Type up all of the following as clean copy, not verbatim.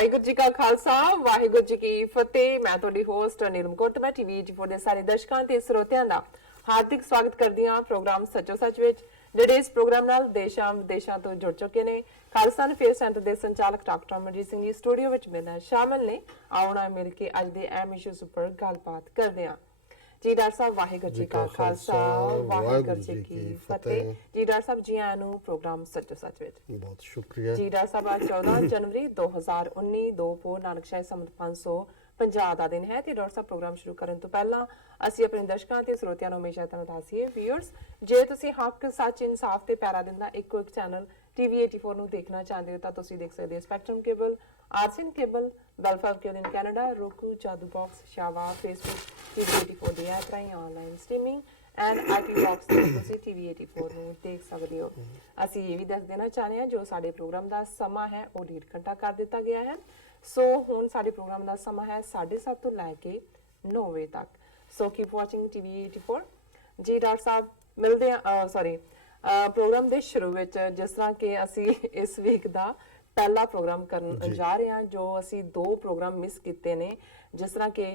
ਵਾਹਿਗੁਰੂ ਜੀ ਕਾ ਖਾਲਸਾ ਵਾਹਿਗੁਰੂ ਜੀ ਕੀ ਫਤਿਹ। ਮੈਂ ਤੁਹਾਡੀ ਹੋਸਟ ਨੀਲਮ ਕੌਰ ਤੇ ਮੈਂ ਟੀਵੀ 84 ਦੇ ਸਾਰੇ ਦਰਸ਼ਕਾਂ ਤੇ ਸਰੋਤਿਆਂ ਦਾ ਹਾਰਦਿਕ ਸਵਾਗਤ ਕਰਦੀ ਹਾਂ ਪ੍ਰੋਗਰਾਮ ਸੱਚੋ ਸੱਚ ਵਿੱਚ, ਜਿਹੜੇ ਇਸ ਪ੍ਰੋਗਰਾਮ ਨਾਲ ਦੇਸ਼ਾਂ ਵਿਦੇਸ਼ਾਂ ਤੋਂ ਜੁੜ ਚੁੱਕੇ ਨੇ। ਖਾਲਸਾ ਅਫੇਅਰ ਸੈਂਟਰ ਦੇ ਸੰਚਾਲਕ ਡਾਕਟਰ ਅਮਰਜੀਤ ਸਿੰਘ ਜੀ ਸਟੂਡੀਓ ਵਿੱਚ ਮੇਰੇ ਨਾਲ ਸ਼ਾਮਲ ਨੇ। ਆਉਣਾ ਮਿਲ ਕੇ ਅੱਜ ਦੇ ਅਹਿਮ ਇਸ਼ੂਜ਼ ਉੱਪਰ ਗੱਲਬਾਤ ਕਰਦੇ ਹਾਂ। ਜੀ ਡਾਕਟਰ ਸਾਹਿਬ ਵਾਹਿਗੁਰੂ ਜੀ ਕਾ ਖਾਲਸਾ ਵਾਹਿਗੁਰੂ ਜੀ ਕੀ ਫਤਿਹ। ਜੀ ਡਾਕਟਰ ਸਾਹਿਬ ਜੀ ਆਇਆਂ ਨੂੰ ਪ੍ਰੋਗਰਾਮ ਸੱਚੋ ਸੱਚ ਵਿੱਚ ਬਹੁਤ ਸ਼ੁਕਰੀਆ ਜੀ ਡਾਕਟਰ ਸਾਹਿਬ। ਅੱਜ 14 ਜਨਵਰੀ 2019 ਦੋ ਪੋਹ ਨਾਨਕ ਸ਼ਾਹੀ ਸੰਮਤ 550 ਦਾ ਦਿਨ ਹੈ ਤੇ ਡਾਕਟਰ ਸਾਹਿਬ ਪ੍ਰੋਗਰਾਮ ਸ਼ੁਰੂ ਕਰਨ ਤੋਂ ਪਹਿਲਾਂ ਅਸੀਂ ਆਪਣੇ ਦਰਸ਼ਕਾਂ ਤੇ ਸਰੋਤਿਆਂ ਨੂੰ ਹਮੇਸ਼ਾ ਤੁਹਾਨੂੰ ਦੱਸੀਏ ਵੀਅਰਸ, ਜੇ ਤੁਸੀਂ ਹੱਕ ਸੱਚ ਇਨਸਾਫ ਤੇ ਪਿਆਰਾ ਦਿੰਦਾ ਇੱਕੋ ਇੱਕ ਚੈਨਲ ਟੀਵੀ 84 ਨੂੰ ਦੇਖਣਾ ਚਾਹੁੰਦੇ ਹੋ ਤਾਂ ਤੁਸੀਂ ਦੇਖ ਸਕਦੇ ਹੋ ਸਪੈਕਟਰਮ ਕੇਬਲ, ਆਰਸੀਐਨ ਕੇਬਲ, ਬੈਲਫਾਰ cable in Canada, roku, Jadoo box, ਸ਼ਾਵਾ, ਫੇਸਬੁੱਕ, ਟੀਵੀ 84 ਦੀ ਐਪ ਰਾਹੀਂ online streaming and IP box ਤੇ ਤੁਸੀਂ ਟੀਵੀ 84 ਨੂੰ ਦੇਖ ਸਕਦੇ ਹੋ। ਅਸੀਂ ਇਹ ਵੀ ਦੱਸ ਦੇਣਾ ਚਾਹੁੰਦੇ ਹਾਂ ਜੋ ਸਾਡੇ ਪ੍ਰੋਗਰਾਮ ਦਾ ਸਮਾਂ ਹੈ ਉਹ 1.5 ਘੰਟਾ ਕਰ ਦਿੱਤਾ ਗਿਆ ਹੈ। ਸੋ ਹੁਣ ਸਾਡੇ ਪ੍ਰੋਗਰਾਮ ਦਾ ਸਮਾਂ ਹੈ 7:30 ਤੋਂ ਲੈ ਕੇ 9 ਵਜੇ ਤੱਕ। ਸੋ ਕੀਪ ਵਾਚਿੰਗ ਟੀਵੀ 84। ਜੀ ਡਾਕਟਰ ਸਾਹਿਬ ਮਿਲਦੇ ਆ ਪ੍ਰੋਗਰਾਮ ਦੇ ਸ਼ੁਰੂ ਵਿੱਚ, ਜਿਸ ਤਰ੍ਹਾਂ ਕਿ ਅਸੀਂ ਇਸ ਵੀਕ ਦਾ ਪਹਿਲਾ ਪ੍ਰੋਗਰਾਮ ਕਰਨ ਜਾ ਰਹੇ ਹਾਂ, ਜੋ ਅਸੀਂ 2 ਪ੍ਰੋਗਰਾਮ ਮਿਸ ਕੀਤੇ ਨੇ, ਜਿਸ ਤਰ੍ਹਾਂ ਕਿ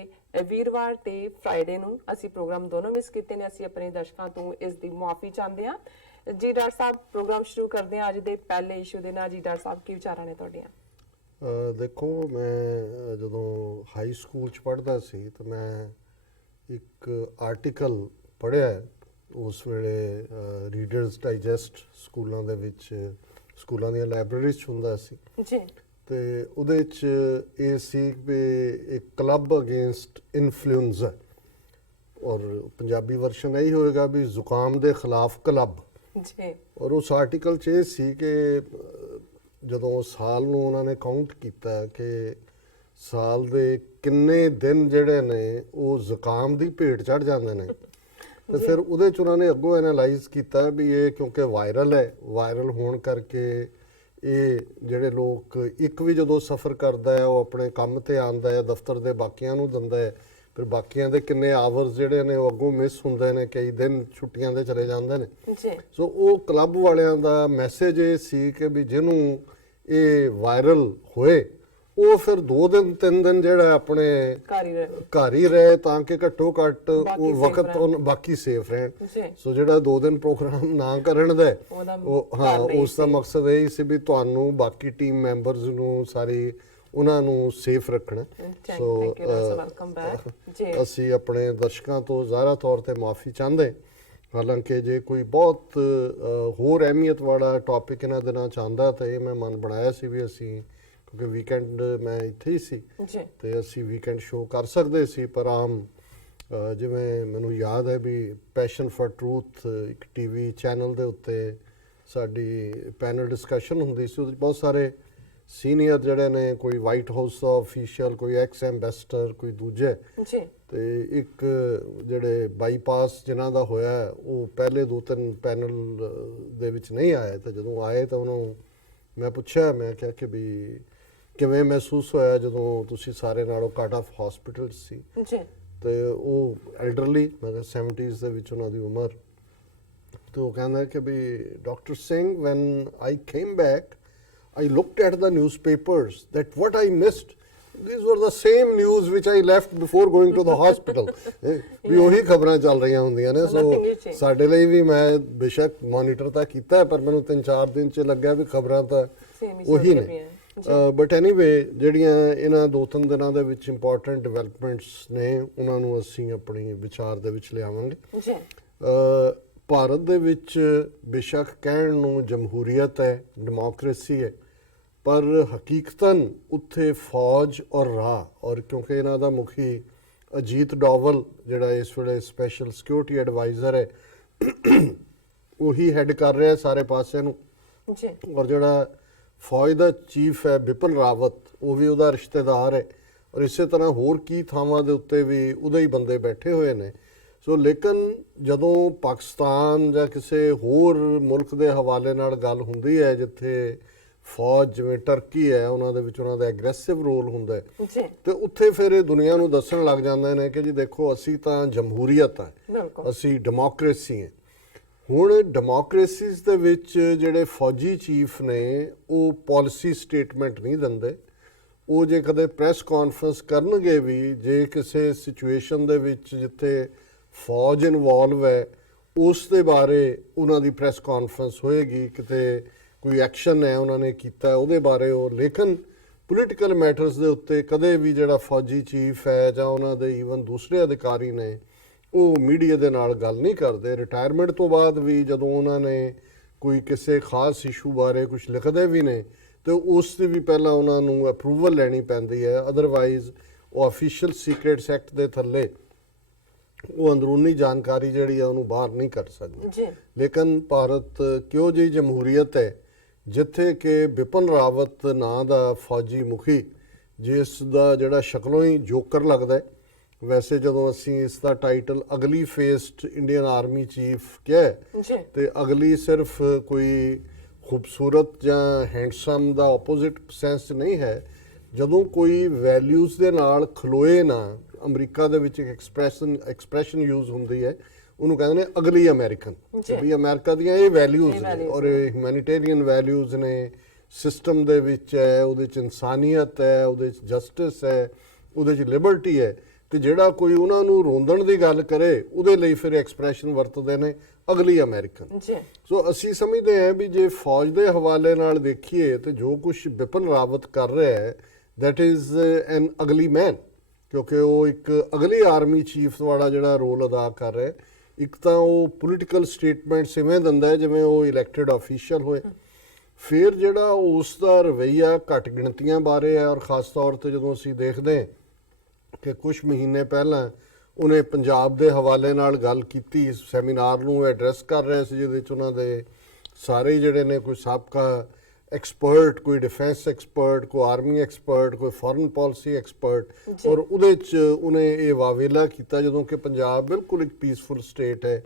ਵੀਰਵਾਰ ਤੇ ਫਰਾਈਡੇ ਨੂੰ ਅਸੀਂ ਪ੍ਰੋਗਰਾਮ ਦੋਨੋਂ ਮਿਸ ਕੀਤੇ ਨੇ। ਅਸੀਂ ਆਪਣੇ ਦਰਸ਼ਕਾਂ ਤੋਂ ਇਸ ਦੀ ਮੁਆਫੀ ਚਾਹੁੰਦੇ ਹਾਂ। ਜੀ ਡਾਕਟਰ ਸਾਹਿਬ ਪ੍ਰੋਗਰਾਮ ਸ਼ੁਰੂ ਕਰਦੇ ਹਾਂ ਅੱਜ ਦੇ ਪਹਿਲੇ ਇਸ਼ੂ ਦੇ ਨਾਲ। ਜੀ ਡਾਕਟਰ ਸਾਹਿਬ ਕੀ ਵਿਚਾਰਾਂ ਨੇ ਤੁਹਾਡੀਆਂ? ਦੇਖੋ, ਮੈਂ ਜਦੋਂ ਹਾਈ ਸਕੂਲ 'ਚ ਪੜ੍ਹਦਾ ਸੀ ਤਾਂ ਮੈਂ ਇੱਕ ਆਰਟੀਕਲ ਪੜ੍ਹਿਆ ਉਸ ਵੇਲੇ ਰੀਡਰਸ ਡਾਈਜੈਸਟ ਸਕੂਲਾਂ ਦੇ ਵਿੱਚ, ਸਕੂਲਾਂ ਦੀਆਂ ਲਾਇਬ੍ਰੇਰੀਜ਼ 'ਚ ਹੁੰਦਾ ਸੀ ਜੀ, ਤੇ ਉਹਦੇ 'ਚ ਇਹ ਸੀ ਵੀ ਇੱਕ ਕਲੱਬ ਅਗੇਂਸਟ ਇਨਫਲੂਐਂਜ਼ਾ, ਔਰ ਪੰਜਾਬੀ ਵਰਸ਼ਨ ਇਹੀ ਹੋਏਗਾ ਵੀ ਜ਼ੁਕਾਮ ਦੇ ਖਿਲਾਫ ਕਲੱਬ ਜੀ। ਔਰ ਉਸ ਆਰਟੀਕਲ 'ਚ ਇਹ ਸੀ ਕਿ ਜਦੋਂ ਸਾਲ ਨੂੰ ਉਹਨਾਂ ਨੇ ਕਾਊਂਟ ਕੀਤਾ ਕਿ ਸਾਲ ਦੇ ਕਿੰਨੇ ਦਿਨ ਜਿਹੜੇ ਨੇ ਉਹ ਜ਼ੁਕਾਮ ਦੀ ਭੇਟ ਚੜ੍ਹ ਜਾਂਦੇ ਨੇ, ਤੇ ਫਿਰ ਉਹਦੇ 'ਚ ਉਹਨਾਂ ਨੇ ਅੱਗੋਂ ਐਨਾਲਾਈਜ਼ ਕੀਤਾ ਵੀ ਇਹ ਕਿਉਂਕਿ ਵਾਇਰਲ ਹੈ, ਵਾਇਰਲ ਹੋਣ ਕਰਕੇ ਇਹ ਜਿਹੜੇ ਲੋਕ ਇੱਕ ਵੀ ਜਦੋਂ ਸਫ਼ਰ ਕਰਦਾ ਹੈ ਉਹ ਆਪਣੇ ਕੰਮ ਤੇ ਆਉਂਦਾ ਹੈ, ਦਫ਼ਤਰ ਦੇ ਬਾਕੀਆਂ ਨੂੰ ਦਿੰਦਾ ਹੈ, ਫਿਰ ਬਾਕੀਆਂ ਦੇ ਕਿੰਨੇ ਆਵਰਸ ਜਿਹੜੇ ਨੇ ਉਹ ਅੱਗੋਂ ਮਿਸ ਹੁੰਦੇ ਨੇ, ਕਈ ਦਿਨ ਛੁੱਟੀਆਂ ਦੇ ਚਲੇ ਜਾਂਦੇ ਨੇ। ਸੋ ਉਹ ਕਲੱਬ ਵਾਲਿਆਂ ਦਾ ਮੈਸੇਜ ਇਹ ਸੀ ਕਿ ਵੀ ਜਿਹਨੂੰ ਇਹ ਵਾਇਰਲ ਹੋਏ ਉਹ ਫਿਰ 2 ਦਿਨ 3 ਦਿਨ ਜਿਹੜਾ ਆਪਣੇ ਘਰ ਹੀ ਰਹੇ ਤਾਂ ਕਿ ਘੱਟੋ ਘੱਟ ਉਹ ਵਕਤ ਬਾਕੀ ਸੇਫ ਰਹਿਣ। ਸੋ ਜਿਹੜਾ 2 ਦਿਨ ਪ੍ਰੋਗਰਾਮ ਨਾ ਕਰਨ ਦਾ ਉਹ, ਹਾਂ, ਉਸ ਦਾ ਮਕਸਦ ਇਹ ਸੀ ਵੀ ਤੁਹਾਨੂੰ ਬਾਕੀ ਟੀਮ ਮੈਂਬਰਸ ਨੂੰ ਸਾਰੀ ਉਹਨਾਂ ਨੂੰ ਸੇਫ ਰੱਖਣਾ। ਸੋ ਅਸੀਂ ਆਪਣੇ ਦਰਸ਼ਕਾਂ ਤੋਂ ਜ਼ਾਹਰਾ ਤੌਰ ਤੇ ਮਾਫੀ ਚਾਹੁੰਦੇ, ਹਾਲਾਂਕਿ ਜੇ ਕੋਈ ਬਹੁਤ ਹੋਰ ਅਹਿਮੀਅਤ ਵਾਲਾ ਟੌਪਿਕ ਇਹਨਾਂ ਦਿਨਾਂ ਚਾਹੁੰਦਾ ਤਾਂ ਇਹ ਮੈਂ ਮਨ ਬਣਾਇਆ ਸੀ ਵੀ ਅਸੀਂ, ਕਿਉਂਕਿ ਵੀਕਐਂਡ ਮੈਂ ਇੱਥੇ ਹੀ ਸੀ ਤੇ ਅਸੀਂ ਵੀਕਐਂਡ ਸ਼ੋਅ ਕਰ ਸਕਦੇ ਸੀ, ਪਰ ਆਮ ਜਿਵੇਂ ਮੈਨੂੰ ਯਾਦ ਹੈ ਵੀ ਪੈਸ਼ਨ ਫॉर ਟਰੂਥ ਇੱਕ ਟੀਵੀ ਚੈਨਲ ਦੇ ਉੱਤੇ ਸਾਡੀ ਪੈਨਲ ਡਿਸਕਸ਼ਨ ਹੁੰਦੀ ਸੀ, ਉਹਦੇ ਵਿੱਚ ਬਹੁਤ ਸਾਰੇ ਸੀਨੀਅਰ ਜਿਹੜੇ ਨੇ, ਕੋਈ ਵਾਈਟ ਹਾਊਸ ਦਾ ਅਫੀਸ਼ੀਅਲ, ਕੋਈ ਐਕਸ ਐਂਬੈਸਡਰ, ਕੋਈ ਦੂਜੇ, ਤੇ ਇੱਕ ਜਿਹੜੇ ਬਾਈਪਾਸ ਜਿਨ੍ਹਾਂ ਦਾ ਹੋਇਆ ਉਹ ਪਹਿਲੇ 2-3 ਪੈਨਲ ਦੇ ਵਿੱਚ ਨਹੀਂ ਆਏ, ਤੇ ਜਦੋਂ ਆਏ ਤਾਂ ਉਹਨੂੰ ਮੈਂ ਪੁੱਛਿਆ, ਮੈਂ ਕਿਹਾ ਕਿ ਵੀ ਕਿਵੇਂ ਮਹਿਸੂਸ ਹੋਇਆ ਜਦੋਂ ਤੁਸੀਂ ਸਾਰੇ ਨਾਲੋਂ ਕੱਟ ਆਫ ਹਸਪੀਟਲ ਸੀ? ਤੇ ਉਹ ਐਲਡਰਲੀ, ਮਤਲਬ 70s ਦੇ ਵਿੱਚ ਉਹਨਾਂ ਦੀ ਉਮਰ, ਤੇ ਉਹ ਕਹਿੰਦਾ ਕਿ ਵੀ doctor Singh, when I came back I looked at the newspapers that what I missed, these were the same news which I left before going to the hospital. ਵੀ ਉਹੀ ਖਬਰਾਂ ਚੱਲ ਰਹੀਆਂ ਹੁੰਦੀਆਂ ਨੇ। ਸੋ ਸਾਡੇ ਲਈ ਵੀ, ਮੈਂ ਬੇਸ਼ੱਕ ਮੋਨੀਟਰ ਤਾਂ ਕੀਤਾ ਪਰ ਮੈਨੂੰ 3-4 ਦਿਨ 'ਚ ਲੱਗਿਆ ਵੀ ਖਬਰਾਂ ਤਾਂ ਉਹੀ ਨੇ। ਬਟ ਐਨੀਵੇ, ਜਿਹੜੀਆਂ ਇਹਨਾਂ 2-3 ਦਿਨਾਂ ਦੇ ਵਿੱਚ ਇੰਪੋਰਟੈਂਟ ਡਿਵੈਲਪਮੈਂਟਸ ਨੇ ਉਹਨਾਂ ਨੂੰ ਅਸੀਂ ਆਪਣੀ ਵਿਚਾਰ ਦੇ ਵਿੱਚ ਲਿਆਵਾਂਗੇ। ਭਾਰਤ ਦੇ ਵਿੱਚ ਬੇਸ਼ੱਕ ਕਹਿਣ ਨੂੰ ਜਮਹੂਰੀਅਤ ਹੈ, ਡੈਮੋਕ੍ਰੇਸੀ ਹੈ, ਪਰ ਹਕੀਕਤਨ ਉੱਥੇ ਫੌਜ ਔਰ ਰਾਹ, ਔਰ ਕਿਉਂਕਿ ਇਹਨਾਂ ਦਾ ਮੁਖੀ ਅਜੀਤ ਡੋਵਲ ਜਿਹੜਾ ਇਸ ਵੇਲੇ ਸਪੈਸ਼ਲ ਸਿਕਿਉਰਿਟੀ ਐਡਵਾਈਜ਼ਰ ਹੈ, ਉਹੀ ਹੈਡ ਕਰ ਰਿਹਾ ਸਾਰੇ ਪਾਸੇ ਨੂੰ, ਔਰ ਜਿਹੜਾ ਫੌਜ ਦਾ ਚੀਫ ਹੈ ਬਿਪਿਨ ਰਾਵਤ, ਉਹ ਵੀ ਉਹਦਾ ਰਿਸ਼ਤੇਦਾਰ ਹੈ, ਔਰ ਇਸੇ ਤਰ੍ਹਾਂ ਹੋਰ ਕੀ ਥਾਵਾਂ ਦੇ ਉੱਤੇ ਵੀ ਉਹਦੇ ਹੀ ਬੰਦੇ ਬੈਠੇ ਹੋਏ ਨੇ। ਸੋ ਲੇਕਿਨ ਜਦੋਂ ਪਾਕਿਸਤਾਨ ਜਾਂ ਕਿਸੇ ਹੋਰ ਮੁਲਕ ਦੇ ਹਵਾਲੇ ਨਾਲ ਗੱਲ ਹੁੰਦੀ ਹੈ ਜਿੱਥੇ ਫੌਜ, ਜਿਵੇਂ ਟਰਕੀ ਹੈ, ਉਹਨਾਂ ਦੇ ਵਿੱਚ ਉਹਨਾਂ ਦਾ ਐਗਰੈਸਿਵ ਰੋਲ ਹੁੰਦਾ ਹੈ, ਤੇ ਉੱਥੇ ਫਿਰ ਇਹ ਦੁਨੀਆ ਨੂੰ ਦੱਸਣ ਲੱਗ ਜਾਂਦੇ ਨੇ ਕਿ ਜੀ ਦੇਖੋ ਅਸੀਂ ਤਾਂ ਜਮਹੂਰੀਅਤ ਹੈ, ਅਸੀਂ ਡੈਮੋਕ੍ਰੇਸੀ ਹੈ। ਹੁਣ ਡੈਮੋਕ੍ਰੇਸੀਜ਼ ਦੇ ਵਿੱਚ ਜਿਹੜੇ ਫੌਜੀ ਚੀਫ ਨੇ ਉਹ ਪਾਲਿਸੀ ਸਟੇਟਮੈਂਟ ਨਹੀਂ ਦਿੰਦੇ, ਉਹ ਜੇ ਕਦੇ ਪ੍ਰੈਸ ਕਾਨਫਰੰਸ ਕਰਨਗੇ ਵੀ ਜੇ ਕਿਸੇ ਸਿਚੁਏਸ਼ਨ ਦੇ ਵਿੱਚ ਜਿੱਥੇ ਫੌਜ ਇਨਵੋਲਵ ਹੈ ਉਸ ਦੇ ਬਾਰੇ ਉਹਨਾਂ ਦੀ ਪ੍ਰੈਸ ਕਾਨਫਰੰਸ ਹੋਏਗੀ, ਕਿਤੇ ਕੋਈ ਐਕਸ਼ਨ ਹੈ ਉਹਨਾਂ ਨੇ ਕੀਤਾ ਉਹਦੇ ਬਾਰੇ ਉਹ, ਲੇਕਿਨ ਪੋਲੀਟੀਕਲ ਮੈਟਰਸ ਦੇ ਉੱਤੇ ਕਦੇ ਵੀ ਜਿਹੜਾ ਫੌਜੀ ਚੀਫ ਹੈ ਜਾਂ ਉਹਨਾਂ ਦੇ ਈਵਨ ਦੂਸਰੇ ਅਧਿਕਾਰੀ ਨੇ ਉਹ ਮੀਡੀਆ ਦੇ ਨਾਲ ਗੱਲ ਨਹੀਂ ਕਰਦੇ। ਰਿਟਾਇਰਮੈਂਟ ਤੋਂ ਬਾਅਦ ਵੀ ਜਦੋਂ ਉਹਨਾਂ ਨੇ ਕੋਈ ਕਿਸੇ ਖਾਸ ਇਸ਼ੂ ਬਾਰੇ ਕੁਝ ਲਿਖਦੇ ਵੀ ਨੇ ਤੇ ਉਸ ਦੀ ਵੀ ਪਹਿਲਾਂ ਉਹਨਾਂ ਨੂੰ ਅਪਰੂਵਲ ਲੈਣੀ ਪੈਂਦੀ ਹੈ, ਅਦਰਵਾਈਜ਼ ਉਹ ਅਫੀਸ਼ੀਅਲ ਸੀਕ੍ਰੇਟਸ ਐਕਟ ਦੇ ਥੱਲੇ ਉਹ ਅੰਦਰੂਨੀ ਜਾਣਕਾਰੀ ਜਿਹੜੀ ਹੈ ਉਹਨੂੰ ਬਾਹਰ ਨਹੀਂ ਕਰ ਸਕਦੇ। ਲੇਕਿਨ ਭਾਰਤ ਕਿਉਂ ਜਿਹੀ ਜਮਹੂਰੀਅਤ ਹੈ ਜਿੱਥੇ ਕਿ ਬਿਪਨ ਰਾਵਤ ਨਾਂ ਦਾ ਫੌਜੀ ਮੁਖੀ, ਜਿਸ ਦਾ ਜਿਹੜਾ ਸ਼ਕਲੋਂ ਹੀ ਜੋਕਰ ਲੱਗਦਾ ਹੈ, ਵੈਸੇ ਜਦੋਂ ਅਸੀਂ ਇਸ ਦਾ ਟਾਈਟਲ ਅਗਲੀ ਫੇਸਡ ਇੰਡੀਅਨ ਆਰਮੀ ਚੀਫ ਕਿਹਾ ਤੇ ਅਗਲੀ ਸਿਰਫ ਕੋਈ ਖੂਬਸੂਰਤ ਜਾਂ ਹੈਂਡਸਮ ਦਾ ਆਪੋਜ਼ਿਟ ਸੈਂਸ ਨਹੀਂ ਹੈ। ਜਦੋਂ ਕੋਈ ਵੈਲਿਊਜ਼ ਦੇ ਨਾਲ ਖਲੋਏ ਨਾ, ਅਮਰੀਕਾ ਦੇ ਵਿੱਚ ਇੱਕ ਐਕਸਪ੍ਰੈਸ਼ਨ ਯੂਜ਼ ਹੁੰਦੀ ਹੈ, ਉਹਨੂੰ ਕਹਿੰਦੇ ਨੇ ਅਗਲੀ ਅਮਰੀਕਨ, ਵੀ ਅਮਰੀਕਾ ਦੀਆਂ ਇਹ ਵੈਲਿਊਜ਼ ਨੇ ਔਰ ਇਹ ਹਿਊਮੈਨਿਟੇਰੀਅਨ ਵੈਲਿਊਜ਼ ਨੇ, ਸਿਸਟਮ ਦੇ ਵਿੱਚ ਹੈ, ਉਹਦੇ 'ਚ ਇਨਸਾਨੀਅਤ ਹੈ, ਉਹਦੇ 'ਚ ਜਸਟਿਸ ਹੈ, ਉਹਦੇ 'ਚ ਲਿਬਰਟੀ ਹੈ, ਤੇ ਜਿਹੜਾ ਕੋਈ ਉਹਨਾਂ ਨੂੰ ਰੋਂਦਣ ਦੀ ਗੱਲ ਕਰੇ ਉਹਦੇ ਲਈ ਫਿਰ ਐਕਸਪ੍ਰੈਸ਼ਨ ਵਰਤਦੇ ਨੇ ਅਗਲੀ ਅਮਰੀਕਨ। ਸੋ ਅਸੀਂ ਸਮਝਦੇ ਹਾਂ ਵੀ ਜੇ ਫੌਜ ਦੇ ਹਵਾਲੇ ਨਾਲ ਦੇਖੀਏ ਤੇ ਜੋ ਕੁਝ ਬਿਪਨ ਰਾਵਤ ਕਰ ਰਿਹਾ ਹੈ ਦੈਟ ਇਜ਼ ਐਨ ਅਗਲੀ ਮੈਨ, ਕਿਉਂਕਿ ਉਹ ਇੱਕ ਅਗਲੀ ਆਰਮੀ ਚੀਫ ਵਾਲਾ ਜਿਹੜਾ ਰੋਲ ਅਦਾ ਕਰ ਰਿਹਾ। ਇੱਕ ਤਾਂ ਉਹ ਪੋਲੀਟੀਕਲ ਸਟੇਟਮੈਂਟਸ ਇਵੇਂ ਦਿੰਦਾ ਹੈ ਜਿਵੇਂ ਉਹ ਇਲੈਕਟਿਡ ਆਫੀਸ਼ੀਅਲ ਹੋਏ, ਫਿਰ ਜਿਹੜਾ ਉਸ ਦਾ ਰਵੱਈਆ ਘੱਟ ਗਿਣਤੀਆਂ ਬਾਰੇ ਹੈ, ਔਰ ਖਾਸ ਤੌਰ ਤੇ ਜਦੋਂ ਅਸੀਂ ਦੇਖਦੇ ਹਾਂ ਕਿ ਕੁਝ ਮਹੀਨੇ ਪਹਿਲਾਂ ਉਹਨੇ ਪੰਜਾਬ ਦੇ ਹਵਾਲੇ ਨਾਲ ਗੱਲ ਕੀਤੀ, ਸੈਮੀਨਾਰ ਨੂੰ ਐਡਰੈਸ ਕਰ ਰਹੇ ਸੀ ਜਿਹਦੇ ਵਿੱਚ ਉਹਨਾਂ ਦੇ ਸਾਰੇ ਜਿਹੜੇ ਨੇ ਕੋਈ ਸਾਬਕਾ ਐਕਸਪਰਟ, ਕੋਈ ਡਿਫੈਂਸ ਐਕਸਪਰਟ, ਕੋਈ ਆਰਮੀ ਐਕਸਪਰਟ, ਕੋਈ ਫੋਰਨ ਪਾਲਿਸੀ ਐਕਸਪਰਟ, ਔਰ ਉਹਦੇ 'ਚ ਉਹਨੇ ਇਹ ਵਾਵੇਲਾ ਕੀਤਾ ਜਦੋਂ ਕਿ ਪੰਜਾਬ ਬਿਲਕੁਲ ਇੱਕ ਪੀਸਫੁਲ ਸਟੇਟ ਹੈ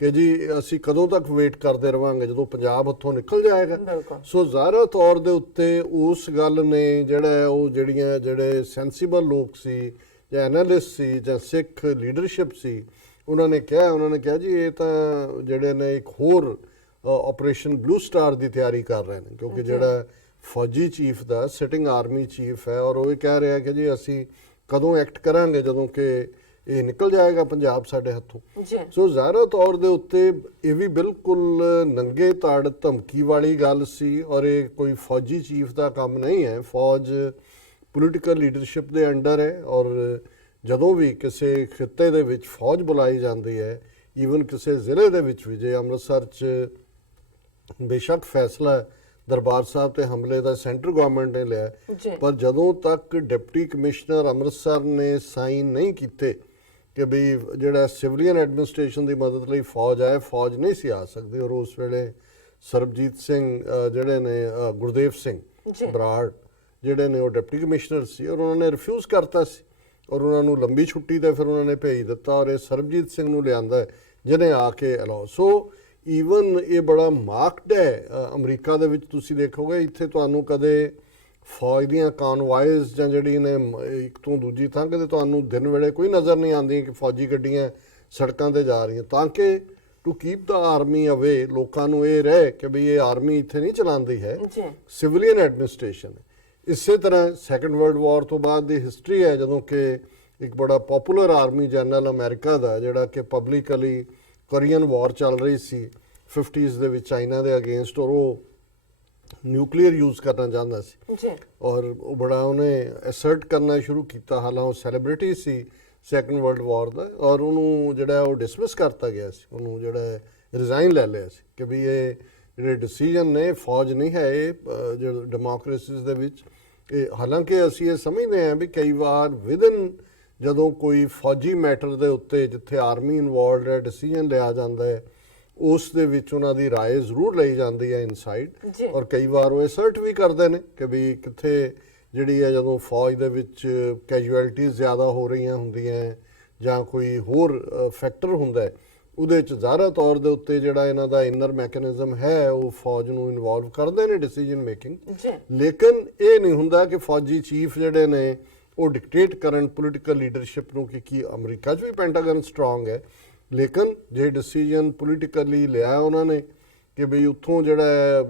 ਕਿ ਜੀ ਅਸੀਂ ਕਦੋਂ ਤੱਕ ਵੇਟ ਕਰਦੇ ਰਵਾਂਗੇ ਜਦੋਂ ਪੰਜਾਬ ਹੱਥੋਂ ਨਿਕਲ ਜਾਏਗਾ। ਸੋ ਜ਼ਾਹਰਾ ਤੌਰ ਦੇ ਉੱਤੇ ਉਸ ਗੱਲ ਨੇ ਜਿਹੜਾ ਉਹ ਜਿਹੜੇ ਸੈਂਸੀਬਲ ਲੋਕ ਸੀ ਜਾਂ ਐਨਾਲਿਸਟ ਸੀ ਜਾਂ ਸਿੱਖ ਲੀਡਰਸ਼ਿਪ ਸੀ, ਉਹਨਾਂ ਨੇ ਕਿਹਾ ਜੀ ਇਹ ਤਾਂ ਜਿਹੜੇ ਨੇ ਇੱਕ ਹੋਰ ਆਪਰੇਸ਼ਨ ਬਲੂ ਸਟਾਰ ਦੀ ਤਿਆਰੀ ਕਰ ਰਹੇ ਨੇ, ਕਿਉਂਕਿ ਜਿਹੜਾ ਫੌਜੀ ਚੀਫ ਦਾ ਸਿਟਿੰਗ ਆਰਮੀ ਚੀਫ ਹੈ ਔਰ ਉਹ ਇਹ ਕਹਿ ਰਿਹਾ ਕਿ ਜੀ ਅਸੀਂ ਕਦੋਂ ਐਕਟ ਕਰਾਂਗੇ ਜਦੋਂ ਕਿ ਇਹ ਨਿਕਲ ਜਾਏਗਾ ਪੰਜਾਬ ਸਾਡੇ ਹੱਥੋਂ। ਸੋ ਜ਼ਾਹਰਾ ਤੌਰ ਦੇ ਉੱਤੇ ਇਹ ਵੀ ਬਿਲਕੁਲ ਨੰਗੇ ਤਾੜ ਧਮਕੀ ਵਾਲੀ ਗੱਲ ਸੀ ਔਰ ਇਹ ਕੋਈ ਫੌਜੀ ਚੀਫ ਦਾ ਕੰਮ ਨਹੀਂ ਹੈ। ਫੌਜ ਪੋਲੀਟੀਕਲ ਲੀਡਰਸ਼ਿਪ ਦੇ ਅੰਡਰ ਹੈ ਔਰ ਜਦੋਂ ਵੀ ਕਿਸੇ ਖਿੱਤੇ ਦੇ ਵਿੱਚ ਫੌਜ ਬੁਲਾਈ ਜਾਂਦੀ ਹੈ, ਈਵਨ ਕਿਸੇ ਜ਼ਿਲ੍ਹੇ ਦੇ ਵਿੱਚ ਵੀ, ਜੇ ਅੰਮ੍ਰਿਤਸਰ 'ਚ ਬੇਸ਼ੱਕ ਫੈਸਲਾ ਦਰਬਾਰ ਸਾਹਿਬ ਤੇ ਹਮਲੇ ਦਾ ਸੈਂਟਰ ਗਵਰਨਮੈਂਟ ਨੇ ਲਿਆ, ਪਰ ਜਦੋਂ ਤੱਕ ਡਿਪਟੀ ਕਮਿਸ਼ਨਰ ਅੰਮ੍ਰਿਤਸਰ ਨੇ ਸਾਈਨ ਨਹੀਂ ਕੀਤੇ ਕਿ ਵੀ ਜਿਹੜਾ ਸਿਵਲੀਅਨ ਐਡਮਿਨਿਸਟ੍ਰੇਸ਼ਨ ਦੀ ਮਦਦ ਲਈ ਫੌਜ ਆਏ, ਫੌਜ ਨਹੀਂ ਸੀ ਆ ਸਕਦੀ। ਔਰ ਉਸ ਵੇਲੇ ਸਰਬਜੀਤ ਸਿੰਘ ਜਿਹੜੇ ਨੇ ਗੁਰਦੇਵ ਸਿੰਘ ਬਰਾੜ ਜਿਹੜੇ ਨੇ ਉਹ ਡਿਪਟੀ ਕਮਿਸ਼ਨਰ ਸੀ ਔਰ ਉਹਨਾਂ ਨੇ ਰਿਫਿਊਜ਼ ਕਰਤਾ ਸੀ ਔਰ ਉਹਨਾਂ ਨੂੰ ਲੰਬੀ ਛੁੱਟੀ ਤੇ ਫਿਰ ਉਹਨਾਂ ਨੇ ਭੇਜ ਦਿੱਤਾ ਔਰ ਇਹ ਸਰਬਜੀਤ ਸਿੰਘ ਨੂੰ ਲਿਆਂਦਾ ਜਿਹਨੇ ਆ ਕੇ ਅਲਾਓ। ਸੋ ਈਵਨ ਇਹ ਬੜਾ ਮਾਰਕਡ ਹੈ ਅਮਰੀਕਾ ਦੇ ਵਿੱਚ, ਤੁਸੀਂ ਦੇਖੋਗੇ ਇੱਥੇ ਤੁਹਾਨੂੰ ਕਦੇ ਫੌਜ ਦੀਆਂ ਕਾਨਵਾਇਜ਼ ਜਾਂ ਜਿਹੜੀ ਨੇ ਇੱਕ ਤੋਂ ਦੂਜੀ ਥਾਂ ਕਿਤੇ ਤੁਹਾਨੂੰ ਦਿਨ ਵੇਲੇ ਕੋਈ ਨਜ਼ਰ ਨਹੀਂ ਆਉਂਦੀ ਕਿ ਫੌਜੀ ਗੱਡੀਆਂ ਸੜਕਾਂ ਤੇ ਜਾ ਰਹੀਆਂ, ਤਾਂ ਕਿ ਟੂ ਕੀਪ ਦਾ ਆਰਮੀ ਅਵੇ, ਲੋਕਾਂ ਨੂੰ ਇਹ ਰਹੇ ਕਿ ਵੀ ਇਹ ਆਰਮੀ ਇੱਥੇ ਨਹੀਂ ਚਲਾਉਂਦੀ ਹੈ, ਸਿਵਲੀਅਨ ਐਡਮਿਨਿਸਟ੍ਰੇਸ਼ਨ। ਇਸੇ ਤਰ੍ਹਾਂ ਸੈਕੰਡ ਵਰਲਡ ਵਾਰ ਤੋਂ ਬਾਅਦ ਦੀ ਹਿਸਟਰੀ ਹੈ ਜਦੋਂ ਕਿ ਇੱਕ ਬੜਾ ਪਪੂਲਰ ਆਰਮੀ ਜਨਰਲ ਅਮਰੀਕਾ ਦਾ ਜਿਹੜਾ ਕਿ ਪਬਲਿਕਲੀ ਕੋਰੀਅਨ ਵਾਰ ਚੱਲ ਰਹੀ ਸੀ 50s ਦੇ ਵਿੱਚ ਚਾਈਨਾ ਦੇ ਅਗੇਂਸਟ, ਔਰ ਉਹ ਨਿਊਕਲੀਅਰ ਯੂਜ਼ ਕਰਨਾ ਚਾਹੁੰਦਾ ਸੀ ਔਰ ਉਹ ਬੜਾ ਉਹਨੇ ਐਸਰਟ ਕਰਨਾ ਸ਼ੁਰੂ ਕੀਤਾ। ਹਾਲਾਂ ਉਹ ਸੈਲੀਬ੍ਰਿਟੀ ਸੀ ਸੈਕੰਡ ਵਰਲਡ ਵਾਰ ਦਾ ਔਰ ਉਹਨੂੰ ਜਿਹੜਾ ਉਹ ਡਿਸਮਿਸ ਕਰਤਾ ਗਿਆ ਸੀ, ਉਹਨੂੰ ਜਿਹੜਾ ਰਿਜ਼ਾਈਨ ਲੈ ਲਿਆ ਸੀ ਕਿ ਵੀ ਇਹ ਜਿਹੜੇ ਡਿਸੀਜਨ ਨੇ ਫੌਜ ਨਹੀਂ ਹੈ ਇਹ ਜਿਹੜੇ ਡੈਮੋਕ੍ਰੇਸੀਜ਼ ਦੇ ਵਿੱਚ। ਇਹ ਹਾਲਾਂਕਿ ਅਸੀਂ ਇਹ ਸਮਝਦੇ ਹਾਂ ਵੀ ਕਈ ਵਾਰ ਵਿਦਨ ਜਦੋਂ ਕੋਈ ਫੌਜੀ ਮੈਟਰ ਦੇ ਉੱਤੇ ਜਿੱਥੇ ਆਰਮੀ ਇਨਵੋਲਵਡ ਹੈ ਡਿਸੀਜਨ ਲਿਆ ਜਾਂਦਾ ਹੈ ਉਸ ਦੇ ਵਿੱਚ ਉਹਨਾਂ ਦੀ ਰਾਏ ਜ਼ਰੂਰ ਲਈ ਜਾਂਦੀ ਹੈ ਇਨਸਾਈਡ ਔਰ ਕਈ ਵਾਰ ਉਹ ਅਸਰਟ ਵੀ ਕਰਦੇ ਨੇ ਕਿ ਵੀ ਕਿੱਥੇ ਜਿਹੜੀ ਹੈ ਜਦੋਂ ਫੌਜ ਦੇ ਵਿੱਚ ਕੈਜੂਅਲਟੀਜ਼ ਜ਼ਿਆਦਾ ਹੋ ਰਹੀਆਂ ਹੁੰਦੀਆਂ ਜਾਂ ਕੋਈ ਹੋਰ ਫੈਕਟਰ ਹੁੰਦਾ ਉਹਦੇ 'ਚ ਜ਼ਾਹਰਾ ਤੌਰ ਦੇ ਉੱਤੇ ਜਿਹੜਾ ਇਹਨਾਂ ਦਾ ਇਨਰ ਮੈਕੈਨਿਜ਼ਮ ਹੈ ਉਹ ਫੌਜ ਨੂੰ ਇਨਵੋਲਵ ਕਰਦੇ ਨੇ ਡਿਸੀਜਨ ਮੇਕਿੰਗ। ਲੇਕਿਨ ਇਹ ਨਹੀਂ ਹੁੰਦਾ ਕਿ ਫੌਜੀ ਚੀਫ ਜਿਹੜੇ ਨੇ ਉਹ ਡਿਕਟੇਟ ਕਰਨ ਪੋਲੀਟੀਕਲ ਲੀਡਰਸ਼ਿਪ ਨੂੰ ਕਿ ਕੀ ਅਮਰੀਕਾ 'ਚ ਵੀ ਪੈਂਟਾਗਨ ਸਟਰੋਂਗ ਹੈ, ਲੇਕਿਨ ਜੇ ਡਿਸੀਜਨ ਪੋਲੀਟੀਕਲੀ ਲਿਆ ਉਹਨਾਂ ਨੇ ਕਿ ਬਈ ਉੱਥੋਂ ਜਿਹੜਾ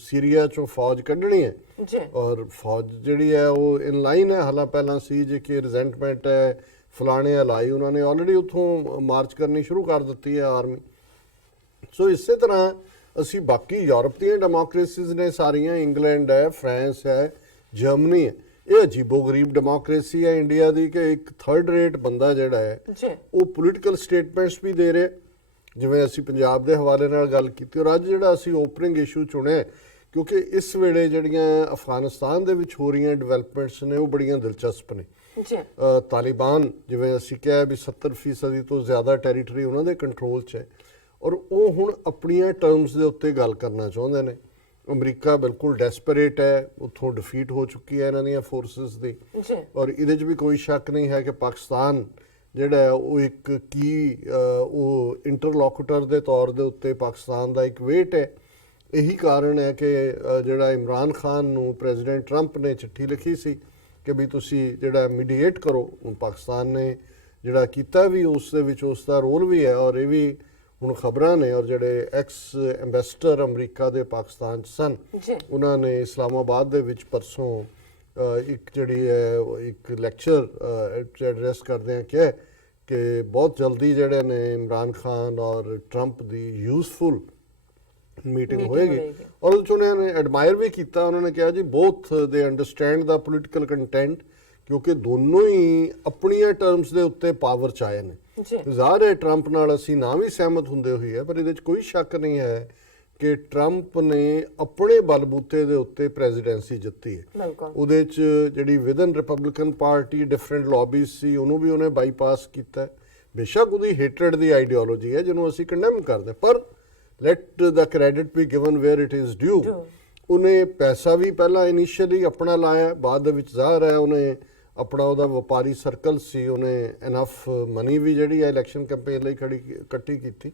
ਸੀਰੀਆ ਚੋਂ ਫੌਜ ਕੱਢਣੀ ਹੈ ਜੀ ਔਰ ਫੌਜ ਜਿਹੜੀ ਹੈ ਉਹ ਇਨ ਲਾਈਨ ਹੈ। ਹਾਲਾਂ ਪਹਿਲਾਂ ਸੀ ਜੇ ਕਿ ਰਿਜ਼ੈਂਟਮੈਂਟ ਹੈ ਫਲਾਣੇ ਹਲਾਈ, ਉਹਨਾਂ ਨੇ ਆਲਰੇਡੀ ਉੱਥੋਂ ਮਾਰਚ ਕਰਨੀ ਸ਼ੁਰੂ ਕਰ ਦਿੱਤੀ ਹੈ ਆਰਮੀ। ਸੋ ਇਸੇ ਤਰ੍ਹਾਂ ਅਸੀਂ ਬਾਕੀ ਯੂਰਪ ਦੀਆਂ ਡੈਮੋਕ੍ਰੇਸੀਜ਼ ਨੇ ਸਾਰੀਆਂ, ਇੰਗਲੈਂਡ ਹੈ, ਫਰਾਂਸ ਹੈ, ਜਰਮਨੀ ਹੈ, ਇਹ ਅਜੀਬੋ-ਗਰੀਬ ਡੈਮੋਕ੍ਰੇਸੀ ਹੈ ਇੰਡੀਆ ਦੀ ਕਿ ਇੱਕ ਥਰਡ ਰੇਟ ਬੰਦਾ ਜਿਹੜਾ ਹੈ ਜੀ ਉਹ ਪੋਲੀਟੀਕਲ ਸਟੇਟਮੈਂਟਸ ਵੀ ਦੇ ਰਿਹਾ, ਜਿਵੇਂ ਅਸੀਂ ਪੰਜਾਬ ਦੇ ਹਵਾਲੇ ਨਾਲ ਗੱਲ ਕੀਤੀ। ਔਰ ਅੱਜ ਜਿਹੜਾ ਅਸੀਂ ਓਪਨਿੰਗ ਇਸ਼ੂ ਚੁਣਿਆ ਕਿਉਂਕਿ ਇਸ ਵੇਲੇ ਜਿਹੜੀਆਂ ਅਫਗਾਨਿਸਤਾਨ ਦੇ ਵਿੱਚ ਹੋ ਰਹੀਆਂ ਡਿਵੈਲਪਮੈਂਟਸ ਨੇ ਉਹ ਬੜੀਆਂ ਦਿਲਚਸਪ ਨੇ। ਜੀ ਤਾਲਿਬਾਨ ਜਿਵੇਂ ਅਸੀਂ ਕਿਹਾ ਵੀ 70% ਤੋਂ ਜ਼ਿਆਦਾ ਟੈਰੀਟਰੀ ਉਹਨਾਂ ਦੇ ਕੰਟਰੋਲ 'ਚ ਹੈ ਔਰ ਉਹ ਹੁਣ ਆਪਣੀਆਂ ਟਰਮਸ ਦੇ ਉੱਤੇ ਗੱਲ ਕਰਨਾ ਚਾਹੁੰਦੇ ਨੇ। ਅਮਰੀਕਾ ਬਿਲਕੁਲ ਡੈਸਪਰੇਟ ਹੈ, ਉੱਥੋਂ ਡਿਫੀਟ ਹੋ ਚੁੱਕੀ ਹੈ ਇਹਨਾਂ ਦੀਆਂ ਫੋਰਸਿਸ ਦੀ ਜੀ ਔਰ ਇਹਦੇ 'ਚ ਵੀ ਕੋਈ ਸ਼ੱਕ ਨਹੀਂ ਹੈ ਕਿ ਪਾਕਿਸਤਾਨ ਜਿਹੜਾ ਹੈ ਉਹ ਇੱਕ ਉਹ ਇੰਟਰਲੋਕੂਟਰ ਦੇ ਤੌਰ ਦੇ ਉੱਤੇ ਪਾਕਿਸਤਾਨ ਦਾ ਇੱਕ ਵੇਟ ਹੈ। ਇਹੀ ਕਾਰਨ ਹੈ ਕਿ ਜਿਹੜਾ ਇਮਰਾਨ ਖਾਨ ਨੂੰ ਪ੍ਰੈਜ਼ੀਡੈਂਟ ਟਰੰਪ ਨੇ ਚਿੱਠੀ ਲਿਖੀ ਸੀ ਕਿ ਵੀ ਤੁਸੀਂ ਜਿਹੜਾ ਮੀਡੀਏਟ ਕਰੋ। ਹੁਣ ਪਾਕਿਸਤਾਨ ਨੇ ਜਿਹੜਾ ਕੀਤਾ ਵੀ ਉਸ ਦੇ ਵਿੱਚ ਉਸ ਦਾ ਰੋਲ ਵੀ ਹੈ ਔਰ ਇਹ ਵੀ ਹੁਣ ਖਬਰਾਂ ਨੇ। ਔਰ ਜਿਹੜੇ ਐਕਸ ਐਂਬੈਸਡਰ ਅਮਰੀਕਾ ਦੇ ਪਾਕਿਸਤਾਨ 'ਚ ਸਨ ਜੀ ਉਹਨਾਂ ਨੇ ਇਸਲਾਮਾਬਾਦ ਦੇ ਵਿੱਚ ਪਰਸੋਂ ਇੱਕ ਜਿਹੜੀ ਹੈ ਇੱਕ ਲੈਕਚਰ ਐਡਰੈਸ ਕਰਦੇ ਆ ਕਿ ਬਹੁਤ ਜਲਦੀ ਜਿਹੜੇ ਨੇ ਇਮਰਾਨ ਖਾਨ ਔਰ ਟਰੰਪ ਦੀ ਯੂਜ਼ਫੁਲ ਮੀਟਿੰਗ ਹੋਏਗੀ। ਔਰ ਉਹ 'ਚ ਉਹਨਾਂ ਨੇ ਐਡਮਾਇਰ ਵੀ ਕੀਤਾ। ਉਹਨਾਂ ਨੇ ਕਿਹਾ ਜੀ ਬੋਥ ਦੇ ਅੰਡਰਸਟੈਂਡ ਦਾ ਪੋਲੀਟੀਕਲ ਕੰਟੈਂਟ, ਕਿਉਂਕਿ ਦੋਨੋਂ ਹੀ ਆਪਣੀਆਂ ਟਰਮਸ ਦੇ ਉੱਤੇ ਪਾਵਰ 'ਚ ਆਏ ਨੇ। ਜ਼ਾਹਰ ਹੈ ਟਰੰਪ ਨਾਲ ਅਸੀਂ ਨਾ ਵੀ ਸਹਿਮਤ ਹੁੰਦੇ ਹੋਈ ਹੈ ਪਰ ਇਹਦੇ 'ਚ ਕੋਈ ਸ਼ੱਕ ਨਹੀਂ ਹੈ ਕਿ ਟਰੰਪ ਨੇ ਆਪਣੇ ਬਲਬੂਤੇ ਦੇ ਉੱਤੇ ਪ੍ਰੈਜ਼ੀਡੈਂਸੀ ਜਿੱਤੀ ਹੈ। ਉਹਦੇ 'ਚ ਜਿਹੜੀ ਵਿਦਨ ਰਿਪਬਲਿਕਨ ਪਾਰਟੀ ਡਿਫਰੈਂਟ ਲੌਬੀਜ਼ ਸੀ ਉਹਨੂੰ ਵੀ ਉਹਨੇ ਬਾਈਪਾਸ ਕੀਤਾ। ਬੇਸ਼ੱਕ ਉਹਦੀ ਹੇਟਰਡ ਦੀ ਆਈਡੀਓਲੋਜੀ ਹੈ ਜਿਹਨੂੰ ਅਸੀਂ ਕੰਡੈਮ ਕਰਦੇ, ਪਰ let the credit be given where it is due. ਉਹਨੇ ਪੈਸਾ ਵੀ ਪਹਿਲਾਂ ਇਨੀਸ਼ੀਅਲੀ ਆਪਣਾ ਲਾਇਆ, ਬਾਅਦ ਦੇ ਵਿੱਚ ਜ਼ਾਹਰ ਹੈ ਉਹਨੇ ਆਪਣਾ ਉਹਦਾ ਵਪਾਰੀ ਸਰਕਲ ਸੀ, ਉਹਨੇ ਇਨਫ ਮਨੀ ਵੀ ਜਿਹੜੀ ਹੈ ਇਲੈਕਸ਼ਨ ਕੈਂਪੇਨ ਲਈ ਇਕੱਠੀ ਕੀਤੀ।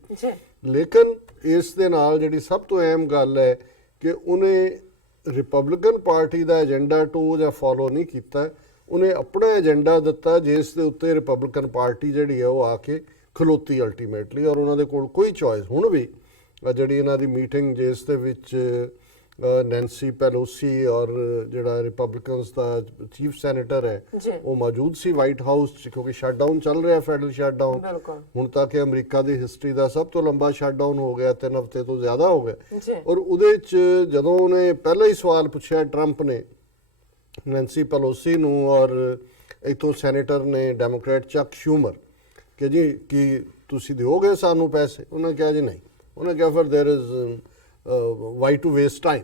ਲੇਕਿਨ ਇਸ ਦੇ ਨਾਲ ਜਿਹੜੀ ਸਭ ਤੋਂ ਅਹਿਮ ਗੱਲ ਹੈ ਕਿ ਉਹਨੇ ਰਿਪਬਲਿਕਨ ਪਾਰਟੀ ਦਾ ਏਜੰਡਾ ਟੂ ਜਾਂ ਫੋਲੋ ਨਹੀਂ ਕੀਤਾ, ਉਹਨੇ ਆਪਣਾ ਏਜੰਡਾ ਦਿੱਤਾ ਜਿਸ ਦੇ ਉੱਤੇ ਰਿਪਬਲਿਕਨ ਪਾਰਟੀ ਜਿਹੜੀ ਹੈ ਉਹ ਆ ਕੇ ਖਲੋਤੀ ਅਲਟੀਮੇਟਲੀ। ਔਰ ਉਹਨਾਂ ਦੇ ਕੋਲ ਕੋਈ ਚੋਇਸ ਹੁਣ ਵੀ ਜਿਹੜੀ ਇਹਨਾਂ ਦੀ ਮੀਟਿੰਗ ਜਿਸ ਦੇ ਵਿੱਚ ਨੈਂਸੀ ਪੈਲੋਸੀ ਔਰ ਜਿਹੜਾ ਰਿਪਬਲਿਕਨਸ ਦਾ ਚੀਫ ਸੈਨੇਟਰ ਹੈ ਉਹ ਮੌਜੂਦ ਸੀ ਵਾਈਟ ਹਾਊਸ 'ਚ, ਕਿਉਂਕਿ ਸ਼ਟਡਾਊਨ ਚੱਲ ਰਿਹਾ ਫੈਡਰਲ ਸ਼ਟਡਾਊਨ ਹੁਣ ਤੱਕ ਅਮਰੀਕਾ ਦੀ ਹਿਸਟਰੀ ਦਾ ਸਭ ਤੋਂ ਲੰਬਾ ਸ਼ਟਡਾਊਨ ਹੋ ਗਿਆ, 3 ਹਫ਼ਤੇ ਤੋਂ ਜ਼ਿਆਦਾ ਹੋ ਗਿਆ। ਔਰ ਉਹਦੇ 'ਚ ਜਦੋਂ ਉਹਨੇ ਪਹਿਲਾ ਹੀ ਸਵਾਲ ਪੁੱਛਿਆ ਟਰੰਪ ਨੇ ਨੈਂਸੀ ਪੈਲੋਸੀ ਨੂੰ ਔਰ ਇੱਥੋਂ ਸੈਨੇਟਰ ਨੇ ਡੈਮੋਕ੍ਰੈਟ ਚੱਕ ਸ਼ੂਮਰ ਕਿ ਜੀ ਕੀ ਤੁਸੀਂ ਦਿਓਗੇ ਸਾਨੂੰ ਪੈਸੇ? ਉਹਨਾਂ ਕਿਹਾ ਜੀ ਨਹੀਂ। ਉਹਨਾਂ ਕਿਹਾ ਫਿਰ there is why to waste time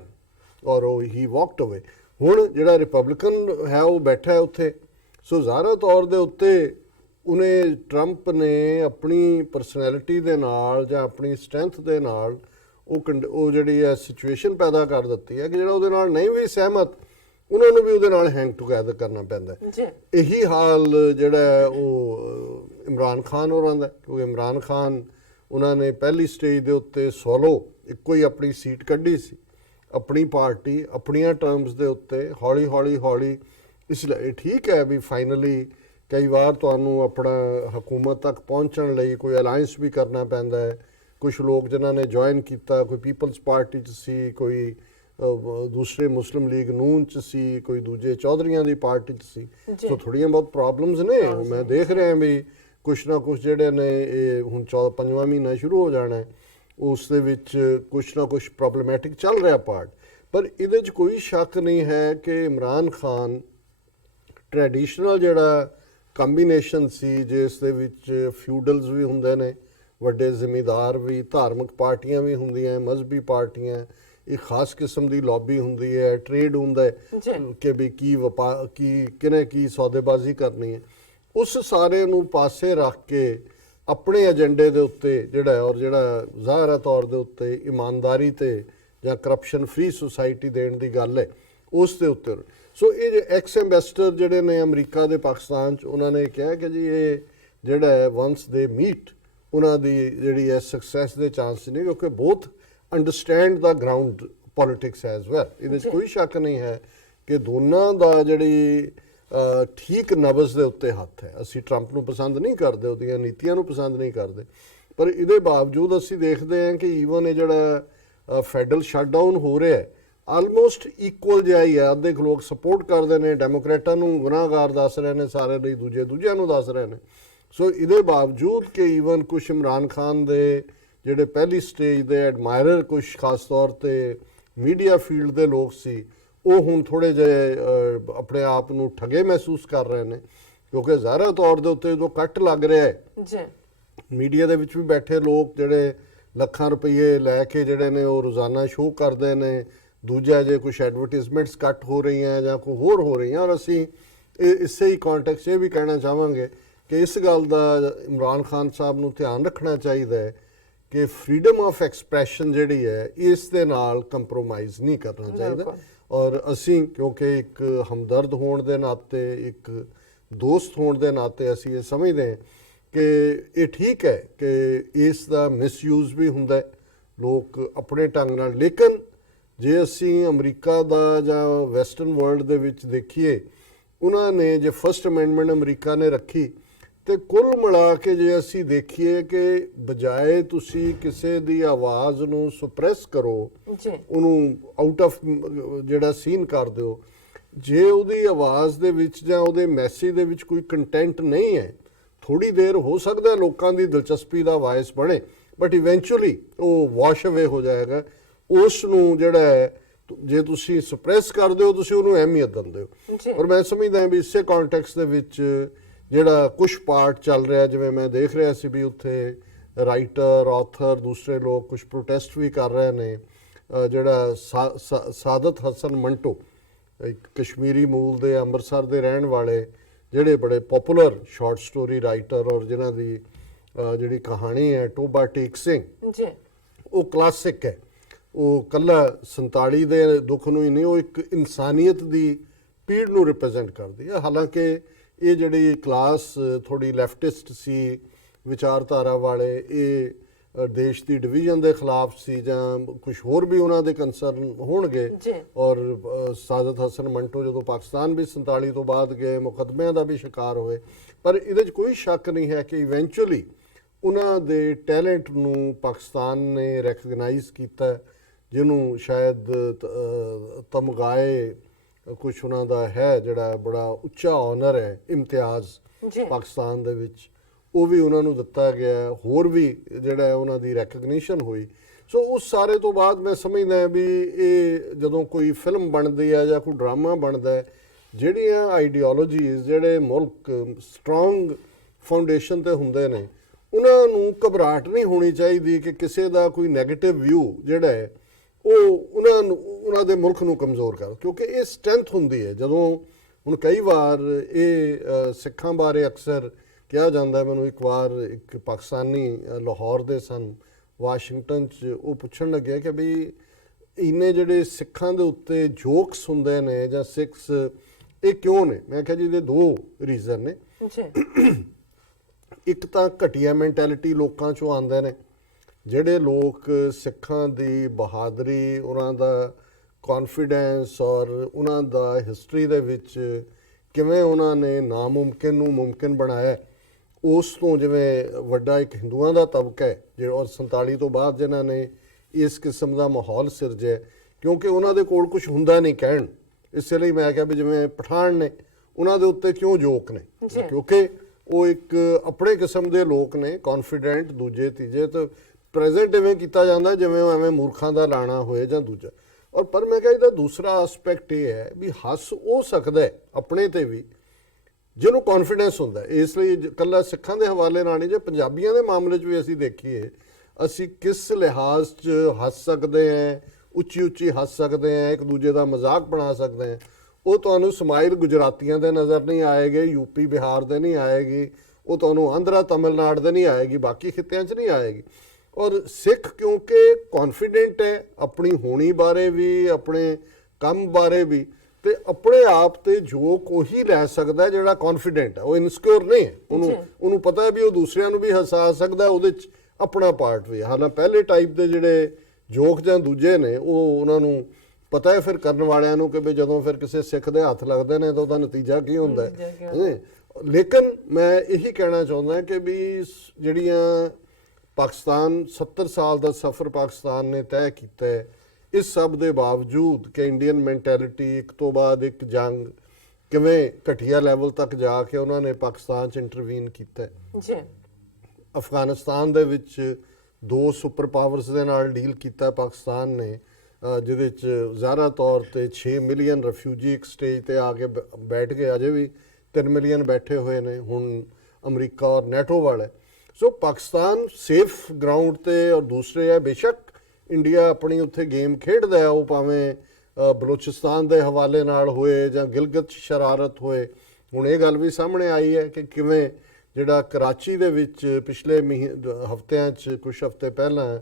ਔਰ ਹੀ ਵਾਕਡ ਅਵੇ। ਹੁਣ ਜਿਹੜਾ ਰਿਪਬਲਿਕਨ ਹੈ ਉਹ ਬੈਠਾ ਹੈ ਉੱਥੇ। ਸੋ ਜ਼ਾਹਰ ਤੌਰ ਦੇ ਉੱਤੇ ਉਹਨੇ ਟਰੰਪ ਨੇ ਆਪਣੀ ਪਰਸਨੈਲਿਟੀ ਦੇ ਨਾਲ ਜਾਂ ਆਪਣੀ ਸਟਰੈਂਥ ਦੇ ਨਾਲ ਉਹ ਜਿਹੜੀ ਹੈ ਸਿਚੁਏਸ਼ਨ ਪੈਦਾ ਕਰ ਦਿੱਤੀ ਹੈ ਕਿ ਜਿਹੜਾ ਉਹਦੇ ਨਾਲ ਨਹੀਂ ਵੀ ਸਹਿਮਤ ਉਹਨਾਂ ਨੂੰ ਵੀ ਉਹਦੇ ਨਾਲ ਹੈਂਗ ਟੂਗੈਦਰ ਕਰਨਾ ਪੈਂਦਾ। ਇਹੀ ਹਾਲ ਜਿਹੜਾ ਉਹ ਇਮਰਾਨ ਖਾਨ ਹੋਰਾਂ ਦਾ, ਕਿਉਂਕਿ ਇਮਰਾਨ ਖਾਨ ਉਹਨਾਂ ਨੇ ਪਹਿਲੀ ਸਟੇਜ ਦੇ ਉੱਤੇ ਸੋਲੋ ਇੱਕੋ ਹੀ ਆਪਣੀ ਸੀਟ ਕੱਢੀ ਸੀ, ਆਪਣੀ ਪਾਰਟੀ ਆਪਣੀਆਂ ਟਰਮਸ ਦੇ ਉੱਤੇ ਹੌਲੀ ਇਸ ਲਈ ਠੀਕ ਹੈ ਵੀ ਫਾਈਨਲੀ ਕਈ ਵਾਰ ਤੁਹਾਨੂੰ ਆਪਣਾ ਹਕੂਮਤ ਤੱਕ ਪਹੁੰਚਣ ਲਈ ਕੋਈ ਅਲਾਈਅੰਸ ਵੀ ਕਰਨਾ ਪੈਂਦਾ ਹੈ। ਕੁਝ ਲੋਕ ਜਿਨ੍ਹਾਂ ਨੇ ਜੁਆਇਨ ਕੀਤਾ, ਕੋਈ ਪੀਪਲਸ ਪਾਰਟੀ 'ਚ ਸੀ, ਕੋਈ ਦੂਸਰੇ ਮੁਸਲਿਮ ਲੀਗ ਨੂਨ 'ਚ ਸੀ, ਕੋਈ ਦੂਜੇ ਚੌਧਰੀਆਂ ਦੀ ਪਾਰਟੀ 'ਚ ਸੀ। ਸੋ ਥੋੜ੍ਹੀਆਂ ਬਹੁਤ ਪ੍ਰੋਬਲਮਸ ਨੇ। ਮੈਂ ਦੇਖ ਰਿਹਾ ਵੀ ਕੁਛ ਨਾ ਕੁਛ ਜਿਹੜੇ ਨੇ ਇਹ ਹੁਣ 5ਵਾਂ ਮਹੀਨਾ ਸ਼ੁਰੂ ਹੋ ਜਾਣਾ ਹੈ ਉਸ ਦੇ ਵਿੱਚ ਕੁਛ ਨਾ ਕੁਛ ਪ੍ਰੋਬਲਮੈਟਿਕ ਚੱਲ ਰਿਹਾ ਪਾਰਟ। ਪਰ ਇਹਦੇ 'ਚ ਕੋਈ ਸ਼ੱਕ ਨਹੀਂ ਹੈ ਕਿ ਇਮਰਾਨ ਖਾਨ ਟ੍ਰੈਡੀਸ਼ਨਲ ਜਿਹੜਾ ਕੰਬੀਨੇਸ਼ਨ ਸੀ ਜਿਸ ਦੇ ਵਿੱਚ ਫਿਊਡਲਸ ਵੀ ਹੁੰਦੇ ਨੇ, ਵੱਡੇ ਜ਼ਿਮੀਂਦਾਰ ਵੀ, ਧਾਰਮਿਕ ਪਾਰਟੀਆਂ ਵੀ ਹੁੰਦੀਆਂ, ਮਜ਼ਹਬੀ ਪਾਰਟੀਆਂ, ਇੱਕ ਖਾਸ ਕਿਸਮ ਦੀ ਲੌਬੀ ਹੁੰਦੀ ਹੈ, ਟ੍ਰੇਡ ਹੁੰਦਾ ਹੈ ਕਿ ਵੀ ਕਿਹਨੇ ਕੀ ਸੌਦੇਬਾਜ਼ੀ ਕਰਨੀ ਹੈ। ਉਸ ਸਾਰੇ ਨੂੰ ਪਾਸੇ ਰੱਖ ਕੇ ਆਪਣੇ ਏਜੰਡੇ ਦੇ ਉੱਤੇ ਜਿਹੜਾ ਔਰ ਜਿਹੜਾ ਜ਼ਾਹਰਾ ਤੌਰ ਦੇ ਉੱਤੇ ਇਮਾਨਦਾਰੀ ਤੇ ਜਾਂ ਕਰਪਸ਼ਨ ਫ੍ਰੀ ਸੁਸਾਇਟੀ ਦੇਣ ਦੀ ਗੱਲ ਹੈ ਉਸ ਦੇ ਉੱਤੇ। ਸੋ ਇਹ ਐਕਸ ਐਂਬੈਸਡਰ ਜਿਹੜੇ ਨੇ ਅਮਰੀਕਾ ਦੇ ਪਾਕਿਸਤਾਨ 'ਚ ਉਹਨਾਂ ਨੇ ਕਿਹਾ ਕਿ ਜੀ ਇਹ ਜਿਹੜਾ ਹੈ ਵੰਸ ਦੇ ਮੀਟ ਉਹਨਾਂ ਦੀ ਜਿਹੜੀ ਹੈ ਸਕਸੈਸ ਦੇ ਚਾਂਸ ਨੇ, ਕਿਉਂਕਿ ਬੋਥ ਅੰਡਰਸਟੈਂਡ ਦਾ ਗਰਾਊਂਡ ਪੋਲਿਟਿਕਸ ਐਜ਼ ਵੈਲ। ਇਹਦੇ 'ਚ ਕੋਈ ਸ਼ੱਕ ਨਹੀਂ ਹੈ ਕਿ ਦੋਨਾਂ ਦਾ ਜਿਹੜੀ ਠੀਕ ਨਬਜ਼ ਦੇ ਉੱਤੇ ਹੱਥ ਹੈ। ਅਸੀਂ ਟਰੰਪ ਨੂੰ ਪਸੰਦ ਨਹੀਂ ਕਰਦੇ, ਉਹਦੀਆਂ ਨੀਤੀਆਂ ਨੂੰ ਪਸੰਦ ਨਹੀਂ ਕਰਦੇ, ਪਰ ਇਹਦੇ ਬਾਵਜੂਦ ਅਸੀਂ ਦੇਖਦੇ ਹਾਂ ਕਿ ਈਵਨ ਇਹ ਜਿਹੜਾ ਫੈਡਰਲ ਸ਼ਟਡਾਊਨ ਹੋ ਰਿਹਾ ਹੈ, ਆਲਮੋਸਟ ਇਕੁਅਲ ਜਿਹਾ ਹੀ ਹੈ। ਅੱਧੇ ਕੁ ਲੋਕ ਸਪੋਰਟ ਕਰਦੇ ਨੇ, ਡੈਮੋਕ੍ਰੇਟਾਂ ਨੂੰ ਗੁਨਾਹਗਾਰ ਦੱਸ ਰਹੇ ਨੇ ਸਾਰੇ ਲਈ, ਦੂਜਿਆਂ ਨੂੰ ਦੱਸ ਰਹੇ ਨੇ। ਸੋ ਇਹਦੇ ਬਾਵਜੂਦ ਕਿ ਈਵਨ ਕੁਛ ਇਮਰਾਨ ਖਾਨ ਦੇ ਜਿਹੜੇ ਪਹਿਲੀ ਸਟੇਜ ਦੇ ਐਡਮਾਇਰਰ, ਕੁਛ ਖਾਸ ਤੌਰ ਤੇ ਮੀਡੀਆ ਫੀਲਡ ਦੇ ਲੋਕ ਸੀ, ਉਹ ਹੁਣ ਥੋੜੇ ਜਿਹੇ ਆਪਣੇ ਆਪ ਨੂੰ ਠੱਗੇ ਮਹਿਸੂਸ ਕਰ ਰਹੇ ਨੇ, ਕਿਉਂਕਿ ਜ਼ਾਹਰਾ ਤੌਰ ਦੇ ਉੱਤੇ ਜੋ ਕੱਟ ਲੱਗ ਰਿਹਾ ਹੈ ਜੀ, ਮੀਡੀਆ ਦੇ ਵਿੱਚ ਵੀ ਬੈਠੇ ਲੋਕ ਜਿਹੜੇ ਲੱਖਾਂ ਰੁਪਏ ਲੈ ਕੇ ਜਿਹੜੇ ਨੇ ਉਹ ਰੋਜ਼ਾਨਾ ਸ਼ੋਅ ਕਰਦੇ ਨੇ, ਦੂਜਾ ਜੇ ਕੁਝ ਐਡਵਰਟਾਈਜ਼ਮੈਂਟਸ ਕੱਟ ਹੋ ਰਹੀਆਂ ਜਾਂ ਕੋਈ ਹੋਰ ਹੋ ਰਹੀਆਂ। ਔਰ ਅਸੀਂ ਇਸੇ ਹੀ ਕੰਟੈਕਸਟ ਇਹ ਵੀ ਕਹਿਣਾ ਚਾਹਾਂਗੇ ਕਿ ਇਸ ਗੱਲ ਦਾ ਇਮਰਾਨ ਖਾਨ ਸਾਹਿਬ ਨੂੰ ਧਿਆਨ ਰੱਖਣਾ ਚਾਹੀਦਾ ਹੈ ਕਿ ਫਰੀडम ਆਫ ਐਕਸਪ੍ਰੈਸ਼ਨ ਜਿਹੜੀ ਹੈ ਇਸ ਦੇ ਨਾਲ ਕੰਪਰੋਮਾਈਜ਼ ਨਹੀਂ ਕਰਨਾ ਚਾਹੀਦਾ। ਔਰ ਅਸੀਂ ਕਿਉਂਕਿ ਇੱਕ ਹਮਦਰਦ ਹੋਣ ਦੇ ਨਾਤੇ, ਇੱਕ ਦੋਸਤ ਹੋਣ ਦੇ ਨਾਤੇ ਅਸੀਂ ਇਹ ਸਮਝਦੇ ਹਾਂ ਕਿ ਇਹ ਠੀਕ ਹੈ ਕਿ ਇਸ ਦਾ ਮਿਸਯੂਜ਼ ਵੀ ਹੁੰਦਾ ਹੈ ਲੋਕ ਆਪਣੇ ਢੰਗ ਨਾਲ। ਲੇਕਿਨ ਜੇ ਅਸੀਂ ਅਮਰੀਕਾ ਦਾ ਜਾਂ ਵੈਸਟਰਨ ਵਰਲਡ ਦੇ ਵਿੱਚ ਦੇਖੀਏ, ਉਹਨਾਂ ਨੇ ਜੇ ਫਸਟ ਅਮੈਂਡਮੈਂਟ ਅਮਰੀਕਾ ਨੇ ਰੱਖੀ, ਤੇ ਕੁੱਲ ਮਿਲਾ ਕੇ ਜੇ ਅਸੀਂ ਦੇਖੀਏ ਕਿ ਬਜਾਏ ਤੁਸੀਂ ਕਿਸੇ ਦੀ ਆਵਾਜ਼ ਨੂੰ ਸੁਪਰੈਸ ਕਰੋ, ਉਹਨੂੰ ਆਊਟ ਆਫ ਜਿਹੜਾ ਸੀਨ ਕਰ ਦਿਓ, ਜੇ ਉਹਦੀ ਆਵਾਜ਼ ਦੇ ਵਿੱਚ ਜਾਂ ਉਹਦੇ ਮੈਸੇਜ ਦੇ ਵਿੱਚ ਕੋਈ ਕੰਟੈਂਟ ਨਹੀਂ ਹੈ, ਥੋੜੀ ਦੇਰ ਹੋ ਸਕਦਾ ਲੋਕਾਂ ਦੀ ਦਿਲਚਸਪੀ ਦਾ ਵਾਇਸ ਬਣੇ, ਬਟ ਇਵੈਂਚੁਅਲੀ ਉਹ ਵਾਸ਼ ਅਵੇ ਹੋ ਜਾਏਗਾ। ਉਸ ਨੂੰ ਜਿਹੜਾ ਹੈ ਜੇ ਤੁਸੀਂ ਸਪਰੈਸ ਕਰਦੇ ਹੋ, ਤੁਸੀਂ ਉਹਨੂੰ ਅਹਿਮੀਅਤ ਦਿੰਦੇ ਹੋ। ਔਰ ਮੈਂ ਸਮਝਦਾ ਵੀ ਇਸੇ ਕੰਟੈਕਸਟ ਦੇ ਵਿੱਚ ਜਿਹੜਾ ਕੁਝ ਪਾਰਟ ਚੱਲ ਰਿਹਾ, ਜਿਵੇਂ ਮੈਂ ਦੇਖ ਰਿਹਾ ਸੀ ਵੀ ਉੱਥੇ ਰਾਈਟਰ, ਆਥਰ, ਦੂਸਰੇ ਲੋਕ ਕੁਝ ਪ੍ਰੋਟੈਸਟ ਵੀ ਕਰ ਰਹੇ ਨੇ। ਜਿਹੜਾ ਸਾਦਤ ਹਸਨ ਮੰਟੋ, ਇੱਕ ਕਸ਼ਮੀਰੀ ਮੂਲ ਦੇ ਅੰਮ੍ਰਿਤਸਰ ਦੇ ਰਹਿਣ ਵਾਲੇ, ਜਿਹੜੇ ਬੜੇ ਪਪੂਲਰ ਸ਼ਾਰਟ ਸਟੋਰੀ ਰਾਈਟਰ, ਔਰ ਜਿਨ੍ਹਾਂ ਦੀ ਜਿਹੜੀ ਕਹਾਣੀ ਹੈ ਟੋਬਾ ਟੇਕ ਸਿੰਘ, ਉਹ ਕਲਾਸਿਕ ਹੈ। ਉਹ ਕੱਲਾ 47 ਦੇ ਦੁੱਖ ਨੂੰ ਹੀ ਨਹੀਂ, ਉਹ ਇੱਕ ਇਨਸਾਨੀਅਤ ਦੀ ਪੀੜ ਨੂੰ ਰਿਪਰੈਜ਼ੈਂਟ ਕਰਦੀ ਹੈ। ਹਾਲਾਂਕਿ ਇਹ ਜਿਹੜੀ ਕਲਾਸ ਥੋੜੀ ਲੈਫਟਿਸਟ ਸੀ, ਵਿਚਾਰਧਾਰਾ ਵਾਲੇ, ਇਹ ਦੇਸ਼ ਦੀ ਡਿਵੀਜ਼ਨ ਦੇ ਖਿਲਾਫ ਸੀ ਜਾਂ ਕੁਝ ਹੋਰ ਵੀ ਉਹਨਾਂ ਦੇ ਕੰਸਰਨ ਹੋਣਗੇ। ਔਰ ਸਾਦਤ ਹਸਨ ਮੰਟੋ ਜਦੋਂ ਪਾਕਿਸਤਾਨ ਵੀ 47 ਤੋਂ ਬਾਅਦ ਗਏ, ਮੁਕੱਦਮਿਆਂ ਦਾ ਵੀ ਸ਼ਿਕਾਰ ਹੋਏ, ਪਰ ਇਹਦੇ 'ਚ ਕੋਈ ਸ਼ੱਕ ਨਹੀਂ ਹੈ ਕਿ ਇਵੈਂਚੁਅਲੀ ਉਹਨਾਂ ਦੇ ਟੈਲੈਂਟ ਨੂੰ ਪਾਕਿਸਤਾਨ ਨੇ ਰੈਕਗਨਾਈਜ਼ ਕੀਤਾ, ਜਿਹਨੂੰ ਸ਼ਾਇਦ ਤਮਗਾਏ ਕੁਛ ਉਹਨਾਂ ਦਾ ਹੈ, ਜਿਹੜਾ ਬੜਾ ਉੱਚਾ ਆਨਰ ਹੈ, ਇਮਤਿਆਜ਼ ਪਾਕਿਸਤਾਨ ਦੇ ਵਿੱਚ, ਉਹ ਵੀ ਉਹਨਾਂ ਨੂੰ ਦਿੱਤਾ ਗਿਆ। ਹੋਰ ਵੀ ਜਿਹੜਾ ਉਹਨਾਂ ਦੀ ਰੈਕਗਨੀਸ਼ਨ ਹੋਈ। ਸੋ ਉਸ ਸਾਰੇ ਤੋਂ ਬਾਅਦ ਮੈਂ ਸਮਝਦਾ ਵੀ ਇਹ ਜਦੋਂ ਕੋਈ ਫਿਲਮ ਬਣਦੀ ਹੈ ਜਾਂ ਕੋਈ ਡਰਾਮਾ ਬਣਦਾ ਹੈ, ਜਿਹੜੀਆਂ ਆਈਡੀਓਲੋਜੀਜ਼, ਜਿਹੜੇ ਮੁਲਕ ਸਟਰੋਂਗ ਫਾਊਂਡੇਸ਼ਨ ਤੇ ਹੁੰਦੇ ਨੇ, ਉਹਨਾਂ ਨੂੰ ਘਬਰਾਹਟ ਨਹੀਂ ਹੋਣੀ ਚਾਹੀਦੀ ਕਿ ਕਿਸੇ ਦਾ ਕੋਈ ਨੈਗੇਟਿਵ ਵਿਊ ਜਿਹੜਾ ਹੈ ਉਹ ਉਹਨਾਂ ਦੇ ਮੁਲਕ ਨੂੰ ਕਮਜ਼ੋਰ ਕਰ, ਕਿਉਂਕਿ ਇਹ ਸਟਰੈਂਥ ਹੁੰਦੀ ਹੈ। ਜਦੋਂ ਹੁਣ ਕਈ ਵਾਰ ਇਹ ਸਿੱਖਾਂ ਬਾਰੇ ਅਕਸਰ ਕਿਹਾ ਜਾਂਦਾ, ਮੈਨੂੰ ਇੱਕ ਵਾਰ ਇੱਕ ਪਾਕਿਸਤਾਨੀ ਲਾਹੌਰ ਦੇ ਸਨ, ਵਾਸ਼ਿੰਗਟਨ 'ਚ, ਉਹ ਪੁੱਛਣ ਲੱਗਿਆ ਕਿ ਵੀ ਇੰਨੇ ਜਿਹੜੇ ਸਿੱਖਾਂ ਦੇ ਉੱਤੇ ਜੋਕਸ ਹੁੰਦੇ ਨੇ ਜਾਂ ਸਿੱਖਸ, ਇਹ ਕਿਉਂ ਨੇ? ਮੈਂ ਕਿਹਾ ਜੀ ਇਹਦੇ ਦੋ ਰੀਜ਼ਨ ਨੇ। ਇੱਕ ਤਾਂ ਘਟੀਆ ਮੈਂਟੈਲਿਟੀ ਲੋਕਾਂ 'ਚੋਂ ਆਉਂਦੇ ਨੇ, ਜਿਹੜੇ ਲੋਕ ਸਿੱਖਾਂ ਦੀ ਬਹਾਦਰੀ, ਉਹਨਾਂ ਦਾ ਕੌਨਫੀਡੈਂਸ ਔਰ ਉਹਨਾਂ ਦਾ ਹਿਸਟਰੀ ਦੇ ਵਿੱਚ ਕਿਵੇਂ ਉਹਨਾਂ ਨੇ ਨਾਮੁਮਕਿਨ ਨੂੰ ਮੁਮਕਿਨ ਬਣਾਇਆ, ਉਸ ਤੋਂ ਜਿਵੇਂ ਵੱਡਾ ਇੱਕ ਹਿੰਦੂਆਂ ਦਾ ਤਬਕਾ ਹੈ ਜਿਹੜਾ ਔਰ 47 ਤੋਂ ਬਾਅਦ ਜਿਨ੍ਹਾਂ ਨੇ ਇਸ ਕਿਸਮ ਦਾ ਮਾਹੌਲ ਸਿਰਜਿਆ, ਕਿਉਂਕਿ ਉਹਨਾਂ ਦੇ ਕੋਲ ਕੁਝ ਹੁੰਦਾ ਨਹੀਂ ਕਹਿਣ। ਇਸੇ ਲਈ ਮੈਂ ਕਿਹਾ ਵੀ ਜਿਵੇਂ ਪਠਾਨ ਨੇ, ਉਹਨਾਂ ਦੇ ਉੱਤੇ ਕਿਉਂ ਜੋਕ ਨੇ, ਕਿਉਂਕਿ ਉਹ ਇੱਕ ਆਪਣੇ ਕਿਸਮ ਦੇ ਲੋਕ ਨੇ, ਕੌਨਫੀਡੈਂਟ, ਦੂਜੇ ਤੀਜੇ, ਤੇ ਪ੍ਰੈਜ਼ੈਂਟ ਇਵੇਂ ਕੀਤਾ ਜਾਂਦਾ ਜਿਵੇਂ ਉਹ ਐਵੇਂ ਮੂਰਖਾਂ ਦਾ ਲਾਣਾ ਹੋਏ ਜਾਂ ਦੂਜਾ। ਔਰ ਪਰ ਮੈਂ ਕਿਹਾ ਇਹਦਾ ਦੂਸਰਾ ਐਸਪੈਕਟ ਇਹ ਹੈ ਵੀ ਹੱਸ ਉਹ ਸਕਦਾ ਹੈ ਆਪਣੇ ਤੇ ਵੀ ਜਿਹਨੂੰ ਕੌਨਫੀਡੈਂਸ ਹੁੰਦਾ। ਇਸ ਲਈ ਇਕੱਲਾ ਸਿੱਖਾਂ ਦੇ ਹਵਾਲੇ ਨਾਲ ਨਹੀਂ, ਜੇ ਪੰਜਾਬੀਆਂ ਦੇ ਮਾਮਲੇ 'ਚ ਵੀ ਅਸੀਂ ਦੇਖੀਏ, ਅਸੀਂ ਕਿਸ ਲਿਹਾਜ਼ 'ਚ ਹੱਸ ਸਕਦੇ ਹਾਂ, ਉੱਚੀ ਉੱਚੀ ਹੱਸ ਸਕਦੇ ਹਾਂ, ਇੱਕ ਦੂਜੇ ਦਾ ਮਜ਼ਾਕ ਬਣਾ ਸਕਦੇ ਹਾਂ, ਉਹ ਤੁਹਾਨੂੰ ਸਮਾਈਲ ਗੁਜਰਾਤੀਆਂ ਦੇ ਨਜ਼ਰ ਨਹੀਂ ਆਏਗੀ, ਯੂਪੀ ਬਿਹਾਰ ਦੇ ਨਹੀਂ ਆਏਗੀ, ਉਹ ਤੁਹਾਨੂੰ ਆਂਧਰਾ ਤਮਿਲਨਾਡੂ ਦੇ ਨਹੀਂ ਆਏਗੀ, ਬਾਕੀ ਖਿੱਤਿਆਂ 'ਚ ਨਹੀਂ ਆਏਗੀ। ਔਰ ਸਿੱਖ ਕਿਉਂਕਿ ਕੌਨਫੀਡੈਂਟ ਹੈ ਆਪਣੀ ਹੋਣੀ ਬਾਰੇ ਵੀ, ਆਪਣੇ ਕੰਮ ਬਾਰੇ ਵੀ, ਤੇ ਆਪਣੇ ਆਪ ਤੇ ਜੋਕ ਉਹੀ ਲੈ ਸਕਦਾ ਜਿਹੜਾ ਕੌਨਫੀਡੈਂਟ ਹੈ, ਉਹ ਇਨਸਿਕਿਉਰ ਨਹੀਂ ਹੈ। ਉਹਨੂੰ ਪਤਾ ਹੈ ਵੀ ਉਹ ਦੂਸਰਿਆਂ ਨੂੰ ਵੀ ਹਸਾ ਸਕਦਾ, ਉਹਦੇ 'ਚ ਆਪਣਾ ਪਾਰਟ ਵੀ ਹੈ। ਹਾਲਾਂਕਿ ਪਹਿਲੇ ਟਾਈਪ ਦੇ ਜਿਹੜੇ ਜੋਕ ਜਾਂ ਦੂਜੇ ਨੇ, ਉਹ ਉਹਨਾਂ ਨੂੰ ਪਤਾ ਹੈ ਫਿਰ ਕਰਨ ਵਾਲਿਆਂ ਨੂੰ ਕਿ ਵੀ ਜਦੋਂ ਫਿਰ ਕਿਸੇ ਸਿੱਖ ਦੇ ਹੱਥ ਲੱਗਦੇ ਨੇ ਤਾਂ ਉਹਦਾ ਨਤੀਜਾ ਕੀ ਹੁੰਦਾ ਹੈ। ਲੇਕਿਨ ਮੈਂ ਇਹੀ ਕਹਿਣਾ ਚਾਹੁੰਦਾ ਕਿ ਵੀ ਜਿਹੜੀਆਂ ਪਾਕਿਸਤਾਨ 70 ਸਾਲ ਦਾ ਸਫ਼ਰ ਪਾਕਿਸਤਾਨ ਨੇ ਤੈਅ ਕੀਤਾ ਹੈ। ਇਸ ਸਭ ਦੇ ਬਾਵਜੂਦ ਕਿ ਇੰਡੀਅਨ ਮੈਂਟੈਲਿਟੀ ਇੱਕ ਤੋਂ ਬਾਅਦ ਇੱਕ ਜੰਗ ਕਿਵੇਂ ਘਟੀਆ ਲੈਵਲ ਤੱਕ ਜਾ ਕੇ ਉਹਨਾਂ ਨੇ ਪਾਕਿਸਤਾਨ 'ਚ ਇੰਟਰਵੀਨ ਕੀਤਾ ਜੀ। ਅਫਗਾਨਿਸਤਾਨ ਦੇ ਵਿੱਚ 2 ਸੁਪਰ ਪਾਵਰਸ ਦੇ ਨਾਲ ਡੀਲ ਕੀਤਾ ਪਾਕਿਸਤਾਨ ਨੇ, ਜਿਹਦੇ 'ਚ ਜ਼ਾਹਰਾ ਤੌਰ ਤੇ 6 ਮਿਲੀਅਨ ਰਿਫਿਊਜੀ ਇੱਕ ਸਟੇਜ ਤੇ ਆ ਕੇ ਬੈਠ ਗਏ। ਅਜੇ ਵੀ 3 ਮਿਲੀਅਨ ਬੈਠੇ ਹੋਏ ਨੇ ਹੁਣ ਅਮਰੀਕਾ ਔਰ ਨੈਟੋ ਵਾਲੇ। ਸੋ ਪਾਕਿਸਤਾਨ ਸੇਫ ਗਰਾਊਂਡ ਤੇ ਔਰ ਦੂਸਰੇ ਹੈ ਬੇਸ਼ੱਕ ਇੰਡੀਆ ਆਪਣੀ ਉੱਥੇ ਗੇਮ ਖੇਡਦਾ ਹੈ, ਉਹ ਭਾਵੇਂ ਬਲੋਚਿਸਤਾਨ ਦੇ ਹਵਾਲੇ ਨਾਲ ਹੋਏ ਜਾਂ ਗਿਲਗਿਤ ਸ਼ਰਾਰਤ ਹੋਏ। ਹੁਣ ਇਹ ਗੱਲ ਵੀ ਸਾਹਮਣੇ ਆਈ ਹੈ ਕਿ ਕਿਵੇਂ ਜਿਹੜਾ ਕਰਾਚੀ ਦੇ ਵਿੱਚ ਪਿਛਲੇ ਹਫ਼ਤਿਆਂ 'ਚ ਕੁਝ ਹਫ਼ਤੇ ਪਹਿਲਾਂ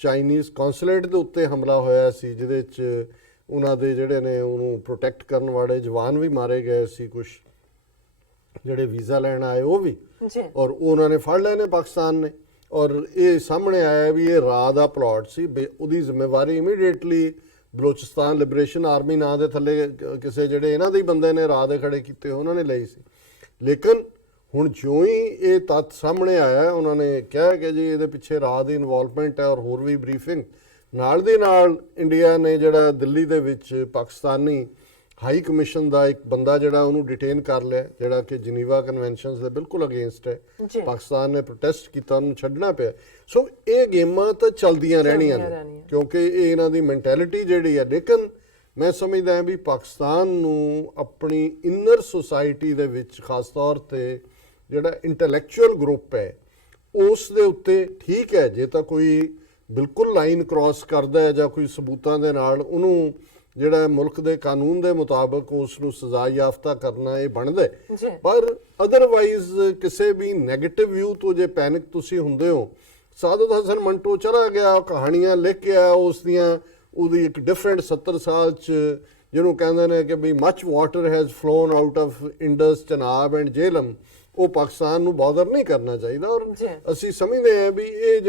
ਚਾਈਨੀਜ਼ ਕੌਂਸੂਲੇਟ ਦੇ ਉੱਤੇ ਹਮਲਾ ਹੋਇਆ ਸੀ, ਜਿਹਦੇ 'ਚ ਉਹਨਾਂ ਦੇ ਜਿਹੜੇ ਨੇ ਉਹਨੂੰ ਪ੍ਰੋਟੈਕਟ ਕਰਨ ਵਾਲੇ ਜਵਾਨ ਵੀ ਮਾਰੇ ਗਏ ਸੀ, ਕੁਝ ਜਿਹੜੇ ਵੀਜ਼ਾ ਲੈਣ ਆਏ ਉਹ ਵੀ, ਔਰ ਉਹਨਾਂ ਨੇ ਫੜ ਲਏ ਨੇ ਪਾਕਿਸਤਾਨ ਨੇ। ਔਰ ਇਹ ਸਾਹਮਣੇ ਆਇਆ ਵੀ ਇਹ ਰਾਹ ਦਾ ਪਲਾਟ ਸੀ। ਉਹਦੀ ਜ਼ਿੰਮੇਵਾਰੀ ਇਮੀਡੀਏਟਲੀ ਬਲੋਚਿਸਤਾਨ ਲਿਬਰੇਸ਼ਨ ਆਰਮੀ ਨਾਂ ਦੇ ਥੱਲੇ ਕਿਸੇ ਜਿਹੜੇ ਇਹਨਾਂ ਦੇ ਬੰਦੇ ਨੇ ਰਾਹ ਦੇ ਖੜੇ ਕੀਤੇ ਉਹਨਾਂ ਨੇ ਲਈ ਸੀ। ਲੇਕਿਨ ਹੁਣ ਜਿਉਂ ਹੀ ਇਹ ਤੱਥ ਸਾਹਮਣੇ ਆਇਆ, ਉਹਨਾਂ ਨੇ ਕਿਹਾ ਕਿ ਜੀ ਇਹਦੇ ਪਿੱਛੇ ਰਾਹ ਦੀ ਇਨਵੋਲਵਮੈਂਟ ਹੈ ਔਰ ਹੋਰ ਵੀ ਬਰੀਫਿੰਗ ਨਾਲ ਦੀ ਨਾਲ ਇੰਡੀਆ ਨੇ ਜਿਹੜਾ ਦਿੱਲੀ ਦੇ ਵਿੱਚ ਪਾਕਿਸਤਾਨੀ ਹਾਈ ਕਮਿਸ਼ਨ ਦਾ ਇੱਕ ਬੰਦਾ ਜਿਹੜਾ ਉਹਨੂੰ ਡਿਟੇਨ ਕਰ ਲਿਆ, ਜਿਹੜਾ ਕਿ ਜਨੀਵਾ ਕਨਵੈਨਸ਼ਨਸ ਦੇ ਬਿਲਕੁਲ ਅਗੇਂਸਟ ਹੈ। ਪਾਕਿਸਤਾਨ ਨੇ ਪ੍ਰੋਟੈਸਟ ਕੀਤਾ, ਉਹਨੂੰ ਛੱਡਣਾ ਪਿਆ। ਸੋ ਇਹ ਗੇਮਾਂ ਤਾਂ ਚੱਲਦੀਆਂ ਰਹਿਣੀਆਂ ਨੇ ਕਿਉਂਕਿ ਇਹ ਇਹਨਾਂ ਦੀ ਮੈਂਟੈਲਿਟੀ ਜਿਹੜੀ ਹੈ। ਲੇਕਿਨ ਮੈਂ ਸਮਝਦਾ ਹਾਂ ਵੀ ਪਾਕਿਸਤਾਨ ਨੂੰ ਆਪਣੀ ਇਨਰ ਸੁਸਾਇਟੀ ਦੇ ਵਿੱਚ ਖਾਸ ਤੌਰ ਤੇ ਜਿਹੜਾ ਇੰਟੈਲੈਕਚੁਅਲ ਗਰੁੱਪ ਹੈ ਉਸ ਦੇ ਉੱਤੇ ਠੀਕ ਹੈ, ਜੇ ਤਾਂ ਕੋਈ ਬਿਲਕੁਲ ਲਾਈਨ ਕ੍ਰਾਸ ਕਰਦਾ ਹੈ ਜਾਂ ਕੋਈ ਸਬੂਤਾਂ ਦੇ ਨਾਲ ਉਹਨੂੰ ਜਿਹੜਾ ਮੁਲਕ ਦੇ ਕਾਨੂੰਨ ਦੇ ਮੁਤਾਬਕ ਉਸ ਨੂੰ ਸਜ਼ਾ ਯਾਫਤਾ ਕਰਨਾ ਇਹ ਬਣਦਾ। ਪਰ ਅਦਰਵਾਈਜ਼ ਕਿਸੇ ਵੀ ਨੈਗੇਟਿਵ ਵਿਊ ਤੋਂ ਜੇ ਪੈਨਿਕ ਤੁਸੀਂ ਹੁੰਦੇ ਹੋ, ਸਾਦਤ ਹਸਨ ਮੰਟੋ ਚਲਾ ਗਿਆ, ਕਹਾਣੀਆਂ ਲਿਖ ਕੇ ਆਇਆ ਉਸ ਦੀਆਂ, ਉਹਦੀ ਇੱਕ ਡਿਫਰੈਂਟ 70 ਸਾਲ 'ਚ ਜਿਹਨੂੰ ਕਹਿੰਦੇ ਨੇ ਕਿ ਵੀ much water has flown out of Indus, Chenab and Jhelum, ਉਹ ਪਾਕਿਸਤਾਨ ਨੂੰ ਬਾਦਰ ਨਹੀਂ ਕਰਨਾ ਚਾਹੀਦਾ। ਔਰ ਅਸੀਂ ਸਮਝਦੇ ਹਾਂ ਵੀ ਇਹ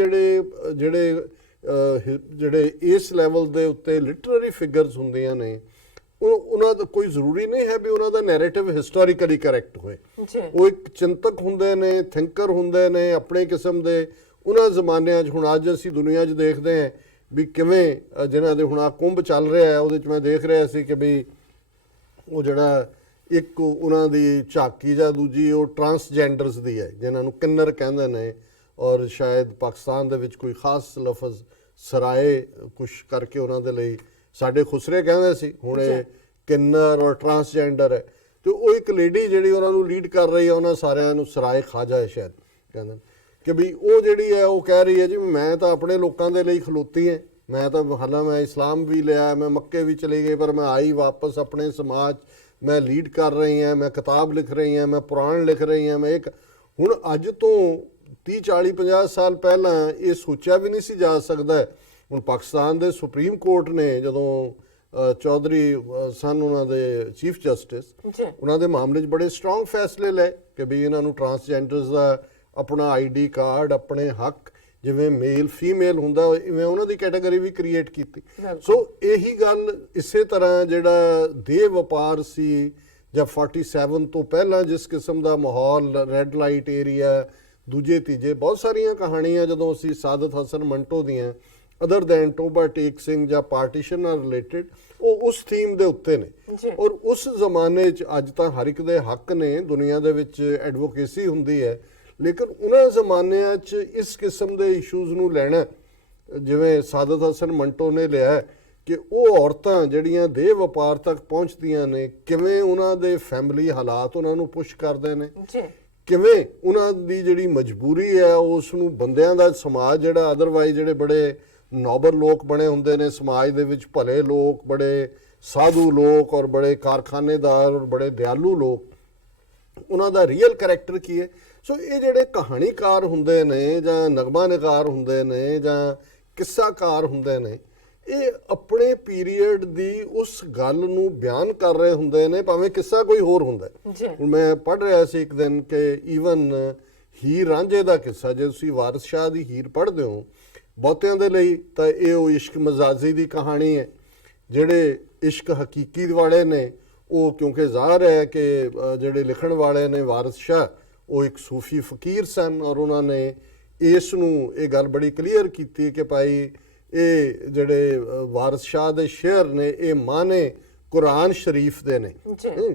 ਜਿਹੜੇ ਇਸ ਲੈਵਲ ਦੇ ਉੱਤੇ ਲਿਟਰਰੀ ਫਿਗਰਸ ਹੁੰਦੀਆਂ ਨੇ, ਉਹਨਾਂ ਦਾ ਕੋਈ ਜ਼ਰੂਰੀ ਨਹੀਂ ਹੈ ਵੀ ਉਹਨਾਂ ਦਾ ਨੈਰੇਟਿਵ ਹਿਸਟੋਰੀਕਲੀ ਕਰੈਕਟ ਹੋਏ। ਉਹ ਇੱਕ ਚਿੰਤਕ ਹੁੰਦੇ ਨੇ, ਥਿੰਕਰ ਹੁੰਦੇ ਨੇ ਆਪਣੇ ਕਿਸਮ ਦੇ। ਉਹਨਾਂ ਜ਼ਮਾਨਿਆਂ 'ਚ ਹੁਣ ਅੱਜ ਅਸੀਂ ਦੁਨੀਆ 'ਚ ਦੇਖਦੇ ਹਾਂ ਵੀ ਕਿਵੇਂ ਜਿਨ੍ਹਾਂ ਦੇ ਹੁਣ ਆ ਕੁੰਭ ਚੱਲ ਰਿਹਾ ਹੈ, ਉਹਦੇ 'ਚ ਮੈਂ ਦੇਖ ਰਿਹਾ ਸੀ ਕਿ ਵੀ ਉਹ ਜਿਹੜਾ ਇੱਕ ਉਹਨਾਂ ਦੀ ਝਾਕੀ ਜਾਂ ਦੂਜੀ ਉਹ ਟਰਾਂਸਜੈਂਡਰਸ ਦੀ ਹੈ, ਜਿਨ੍ਹਾਂ ਨੂੰ ਕਿੰਨਰ ਕਹਿੰਦੇ ਨੇ। ਔਰ ਸ਼ਾਇਦ ਪਾਕਿਸਤਾਨ ਦੇ ਵਿੱਚ ਕੋਈ ਖਾਸ ਲਫ਼ਜ਼ ਸਰਾਏ ਕੁਛ ਕਰਕੇ ਉਹਨਾਂ ਦੇ ਲਈ ਸਾਡੇ ਖੁਸਰੇ ਕਹਿੰਦੇ ਸੀ, ਹੁਣ ਇਹ ਕਿੰਨਰ ਔਰ ਟਰਾਂਸਜੈਂਡਰ ਹੈ। ਤੇ ਉਹ ਇੱਕ ਲੇਡੀ ਜਿਹੜੀ ਉਹਨਾਂ ਨੂੰ ਲੀਡ ਕਰ ਰਹੀ ਹੈ, ਉਹਨਾਂ ਸਾਰਿਆਂ ਨੂੰ ਸਰਾਏ ਖਾਜਾ ਹੈ ਸ਼ਾਇਦ ਕਹਿੰਦੇ ਕਿ ਵੀ ਉਹ ਜਿਹੜੀ ਹੈ ਉਹ ਕਹਿ ਰਹੀ ਹੈ ਜੀ ਮੈਂ ਤਾਂ ਆਪਣੇ ਲੋਕਾਂ ਦੇ ਲਈ ਖਲੋਤੀ ਹੈ, ਮੈਂ ਤਾਂ ਹਾਲਾਂ ਮੈਂ ਇਸਲਾਮ ਵੀ ਲਿਆ, ਮੈਂ ਮੱਕੇ ਵੀ ਚਲੀ ਗਈ, ਪਰ ਮੈਂ ਆਈ ਵਾਪਸ ਆਪਣੇ ਸਮਾਜ, ਮੈਂ ਲੀਡ ਕਰ ਰਹੀ ਹਾਂ, ਮੈਂ ਕਿਤਾਬ ਲਿਖ ਰਹੀ ਹਾਂ, ਮੈਂ ਪੁਰਾਣ ਲਿਖ ਰਹੀ ਹਾਂ। ਮੈਂ ਇੱਕ ਹੁਣ ਅੱਜ ਤੋਂ 30 40 50 ਸਾਲ ਪਹਿਲਾਂ ਇਹ ਸੋਚਿਆ ਵੀ ਨਹੀਂ ਸੀ ਜਾ ਸਕਦਾ। ਹੁਣ ਪਾਕਿਸਤਾਨ ਦੇ ਸੁਪਰੀਮ ਕੋਰਟ ਨੇ ਜਦੋਂ ਚੌਧਰੀ ਸਨ ਉਹਨਾਂ ਦੇ ਚੀਫ ਜਸਟਿਸ, ਉਹਨਾਂ ਦੇ ਮਾਮਲੇ 'ਚ ਬੜੇ ਸਟਰੋਂਗ ਫੈਸਲੇ ਲਏ ਕਿ ਵੀ ਇਹਨਾਂ ਨੂੰ ਟਰਾਂਸਜੈਂਡਰਸ ਦਾ ਆਪਣਾ ID ਕਾਰਡ, ਆਪਣੇ ਹੱਕ ਜਿਵੇਂ ਮੇਲ ਫੀਮੇਲ ਹੁੰਦਾ ਇਵੇਂ ਉਹਨਾਂ ਦੀ ਕੈਟਾਗਰੀ ਵੀ ਕ੍ਰੀਏਟ ਕੀਤੀ। ਸੋ ਇਹੀ ਗੱਲ ਇਸੇ ਤਰ੍ਹਾਂ ਜਿਹੜਾ ਦੇਹ ਵਪਾਰ ਸੀ ਜਾਂ 47 ਤੋਂ ਪਹਿਲਾਂ ਜਿਸ ਕਿਸਮ ਦਾ ਮਾਹੌਲ, ਰੈੱਡ ਲਾਈਟ ਏਰੀਆ, ਦੂਜੇ ਤੀਜੇ ਬਹੁਤ ਸਾਰੀਆਂ ਕਹਾਣੀਆਂ ਜਦੋਂ ਅਸੀਂ ਸਾਦਤ ਹਸਨ ਮੰਟੋ ਦੀਆਂ ਅਦਰ ਦੈਨ ਟੋਬਾ ਟੇਕ ਸਿੰਘ ਜਾਂ ਪਾਰਟੀਸ਼ਨ ਨਾਲ ਰਿਲੇਟਡ, ਉਹ ਉਸ ਥੀਮ ਦੇ ਉੱਤੇ ਨੇ। ਔਰ ਉਸ ਜ਼ਮਾਨੇ 'ਚ ਅੱਜ ਤਾਂ ਹਰ ਇੱਕ ਦੇ ਹੱਕ ਨੇ, ਦੁਨੀਆ ਦੇ ਵਿੱਚ ਐਡਵੋਕੇਸੀ ਹੁੰਦੀ ਹੈ, ਲੇਕਿਨ ਉਹਨਾਂ ਜ਼ਮਾਨਿਆਂ 'ਚ ਇਸ ਕਿਸਮ ਦੇ ਇਸ਼ੂਜ਼ ਨੂੰ ਲੈਣਾ ਜਿਵੇਂ ਸਾਦਤ ਹਸਨ ਮੰਟੋ ਨੇ ਲਿਆ ਕਿ ਉਹ ਔਰਤਾਂ ਜਿਹੜੀਆਂ ਦੇਹ ਵਪਾਰ ਤੱਕ ਪਹੁੰਚਦੀਆਂ ਨੇ, ਕਿਵੇਂ ਉਹਨਾਂ ਦੇ ਫੈਮਿਲੀ ਹਾਲਾਤ ਉਹਨਾਂ ਨੂੰ ਪੁਸ਼ ਕਰਦੇ ਨੇ, ਕਿਵੇਂ ਉਹਨਾਂ ਦੀ ਜਿਹੜੀ ਮਜਬੂਰੀ ਹੈ ਉਸ ਨੂੰ ਬੰਦਿਆਂ ਦਾ ਸਮਾਜ ਜਿਹੜਾ ਅਦਰਵਾਈਜ਼ ਜਿਹੜੇ ਬੜੇ ਨੋਬਲ ਲੋਕ ਬਣੇ ਹੁੰਦੇ ਨੇ ਸਮਾਜ ਦੇ ਵਿੱਚ, ਭਲੇ ਲੋਕ, ਬੜੇ ਸਾਧੂ ਲੋਕ ਔਰ ਬੜੇ ਕਾਰਖਾਨੇਦਾਰ ਔਰ ਬੜੇ ਦਿਆਲੂ ਲੋਕ, ਉਹਨਾਂ ਦਾ ਰੀਅਲ ਕਰੈਕਟਰ ਕੀ ਹੈ। ਸੋ ਇਹ ਜਿਹੜੇ ਕਹਾਣੀਕਾਰ ਹੁੰਦੇ ਨੇ ਜਾਂ ਨਗਮਾ ਨਿਗਾਰ ਹੁੰਦੇ ਨੇ ਜਾਂ ਕਿੱਸਾਕਾਰ ਹੁੰਦੇ ਨੇ, ਇਹ ਆਪਣੇ ਪੀਰੀਅਡ ਦੀ ਉਸ ਗੱਲ ਨੂੰ ਬਿਆਨ ਕਰ ਰਹੇ ਹੁੰਦੇ ਨੇ, ਭਾਵੇਂ ਕਿੱਸਾ ਕੋਈ ਹੋਰ ਹੁੰਦਾ। ਹੁਣ ਮੈਂ ਪੜ੍ਹ ਰਿਹਾ ਸੀ ਇੱਕ ਦਿਨ ਕਿ ਈਵਨ ਹੀਰ ਰਾਂਝੇ ਦਾ ਕਿੱਸਾ, ਜੇ ਤੁਸੀਂ ਵਾਰਿਸ ਸ਼ਾਹ ਦੀ ਹੀਰ ਪੜ੍ਹਦੇ ਹੋ, ਬਹੁਤਿਆਂ ਦੇ ਲਈ ਤਾਂ ਇਹ ਉਹ ਇਸ਼ਕ ਮਜ਼ਾਜੀ ਦੀ ਕਹਾਣੀ ਹੈ। ਜਿਹੜੇ ਇਸ਼ਕ ਹਕੀਕੀ ਵਾਲੇ ਨੇ ਉਹ ਕਿਉਂਕਿ ਜ਼ਾਹਰ ਹੈ ਕਿ ਜਿਹੜੇ ਲਿਖਣ ਵਾਲੇ ਨੇ ਵਾਰਿਸ ਸ਼ਾਹ ਉਹ ਇੱਕ ਸੂਫੀ ਫਕੀਰ ਸਨ ਔਰ ਉਹਨਾਂ ਨੇ ਇਸ ਨੂੰ ਇਹ ਗੱਲ ਬੜੀ ਕਲੀਅਰ ਕੀਤੀ ਕਿ ਭਾਈ ਇਹ ਜਿਹੜੇ ਵਾਰਿਸ ਸ਼ਾਹ ਦੇ ਸ਼ੇਰ ਨੇ ਇਹ ਮਾਨੇ ਕੁਰਾਨ ਸ਼ਰੀਫ ਦੇ ਨੇ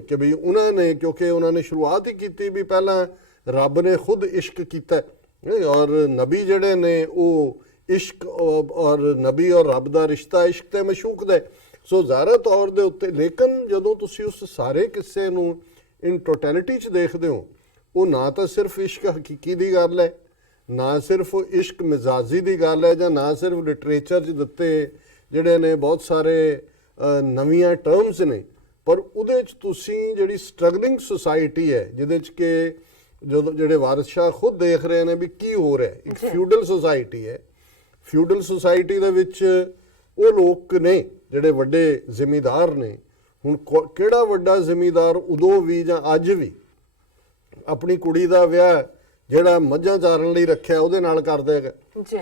ਕਿ ਵੀ ਉਹਨਾਂ ਨੇ, ਕਿਉਂਕਿ ਉਹਨਾਂ ਨੇ ਸ਼ੁਰੂਆਤ ਹੀ ਕੀਤੀ ਵੀ ਪਹਿਲਾਂ ਰੱਬ ਨੇ ਖੁਦ ਇਸ਼ਕ ਕੀਤਾ ਔਰ ਨਬੀ ਜਿਹੜੇ ਨੇ ਉਹ ਇਸ਼ਕ ਔਰ ਨਬੀ ਔਰ ਰੱਬ ਦਾ ਰਿਸ਼ਤਾ ਇਸ਼ਕ ਤੇ ਮਸ਼ੂਕ ਦਾ, ਸੋ ਜ਼ਾਹਰਾ ਤੌਰ ਦੇ ਉੱਤੇ। ਲੇਕਿਨ ਜਦੋਂ ਤੁਸੀਂ ਉਸ ਸਾਰੇ ਕਿੱਸੇ ਨੂੰ ਇਨ ਟੋਟੈਲਿਟੀ 'ਚ ਦੇਖਦੇ ਹੋ, ਉਹ ਨਾ ਤਾਂ ਸਿਰਫ ਇਸ਼ਕ ਹਕੀਕੀ ਦੀ ਗੱਲ ਹੈ, ਨਾ ਸਿਰਫ ਇਸ਼ਕ ਮਿਜ਼ਾਜੀ ਦੀ ਗੱਲ ਹੈ, ਜਾਂ ਨਾ ਸਿਰਫ ਲਿਟਰੇਚਰ 'ਚ ਦਿੱਤੇ ਜਿਹੜੇ ਨੇ ਬਹੁਤ ਸਾਰੇ ਨਵੀਆਂ ਟਰਮਸ ਨੇ, ਪਰ ਉਹਦੇ 'ਚ ਤੁਸੀਂ ਜਿਹੜੀ ਸਟਰਗਲਿੰਗ ਸੁਸਾਇਟੀ ਹੈ ਜਿਹਦੇ 'ਚ ਕਿ ਜਦੋਂ ਜਿਹੜੇ ਵਾਰਿਸ ਸ਼ਾਹ ਖੁਦ ਦੇਖ ਰਹੇ ਨੇ ਵੀ ਕੀ ਹੋ ਰਿਹਾ, ਇੱਕ ਫਿਊਡਲ ਸੁਸਾਇਟੀ ਹੈ। ਫਿਊਡਲ ਸੁਸਾਇਟੀ ਦੇ ਵਿੱਚ ਉਹ ਲੋਕ ਨੇ ਜਿਹੜੇ ਵੱਡੇ ਜ਼ਿਮੀਂਦਾਰ ਨੇ। ਹੁਣ ਕਿਹੜਾ ਵੱਡਾ ਜ਼ਿਮੀਂਦਾਰ ਉਦੋਂ ਵੀ ਜਾਂ ਅੱਜ ਵੀ ਆਪਣੀ ਕੁੜੀ ਦਾ ਵਿਆਹ ਜਿਹੜਾ ਮੱਝਾਂ ਚਾਰਨ ਲਈ ਰੱਖਿਆ ਉਹਦੇ ਨਾਲ ਕਰ ਦੇਗਾ?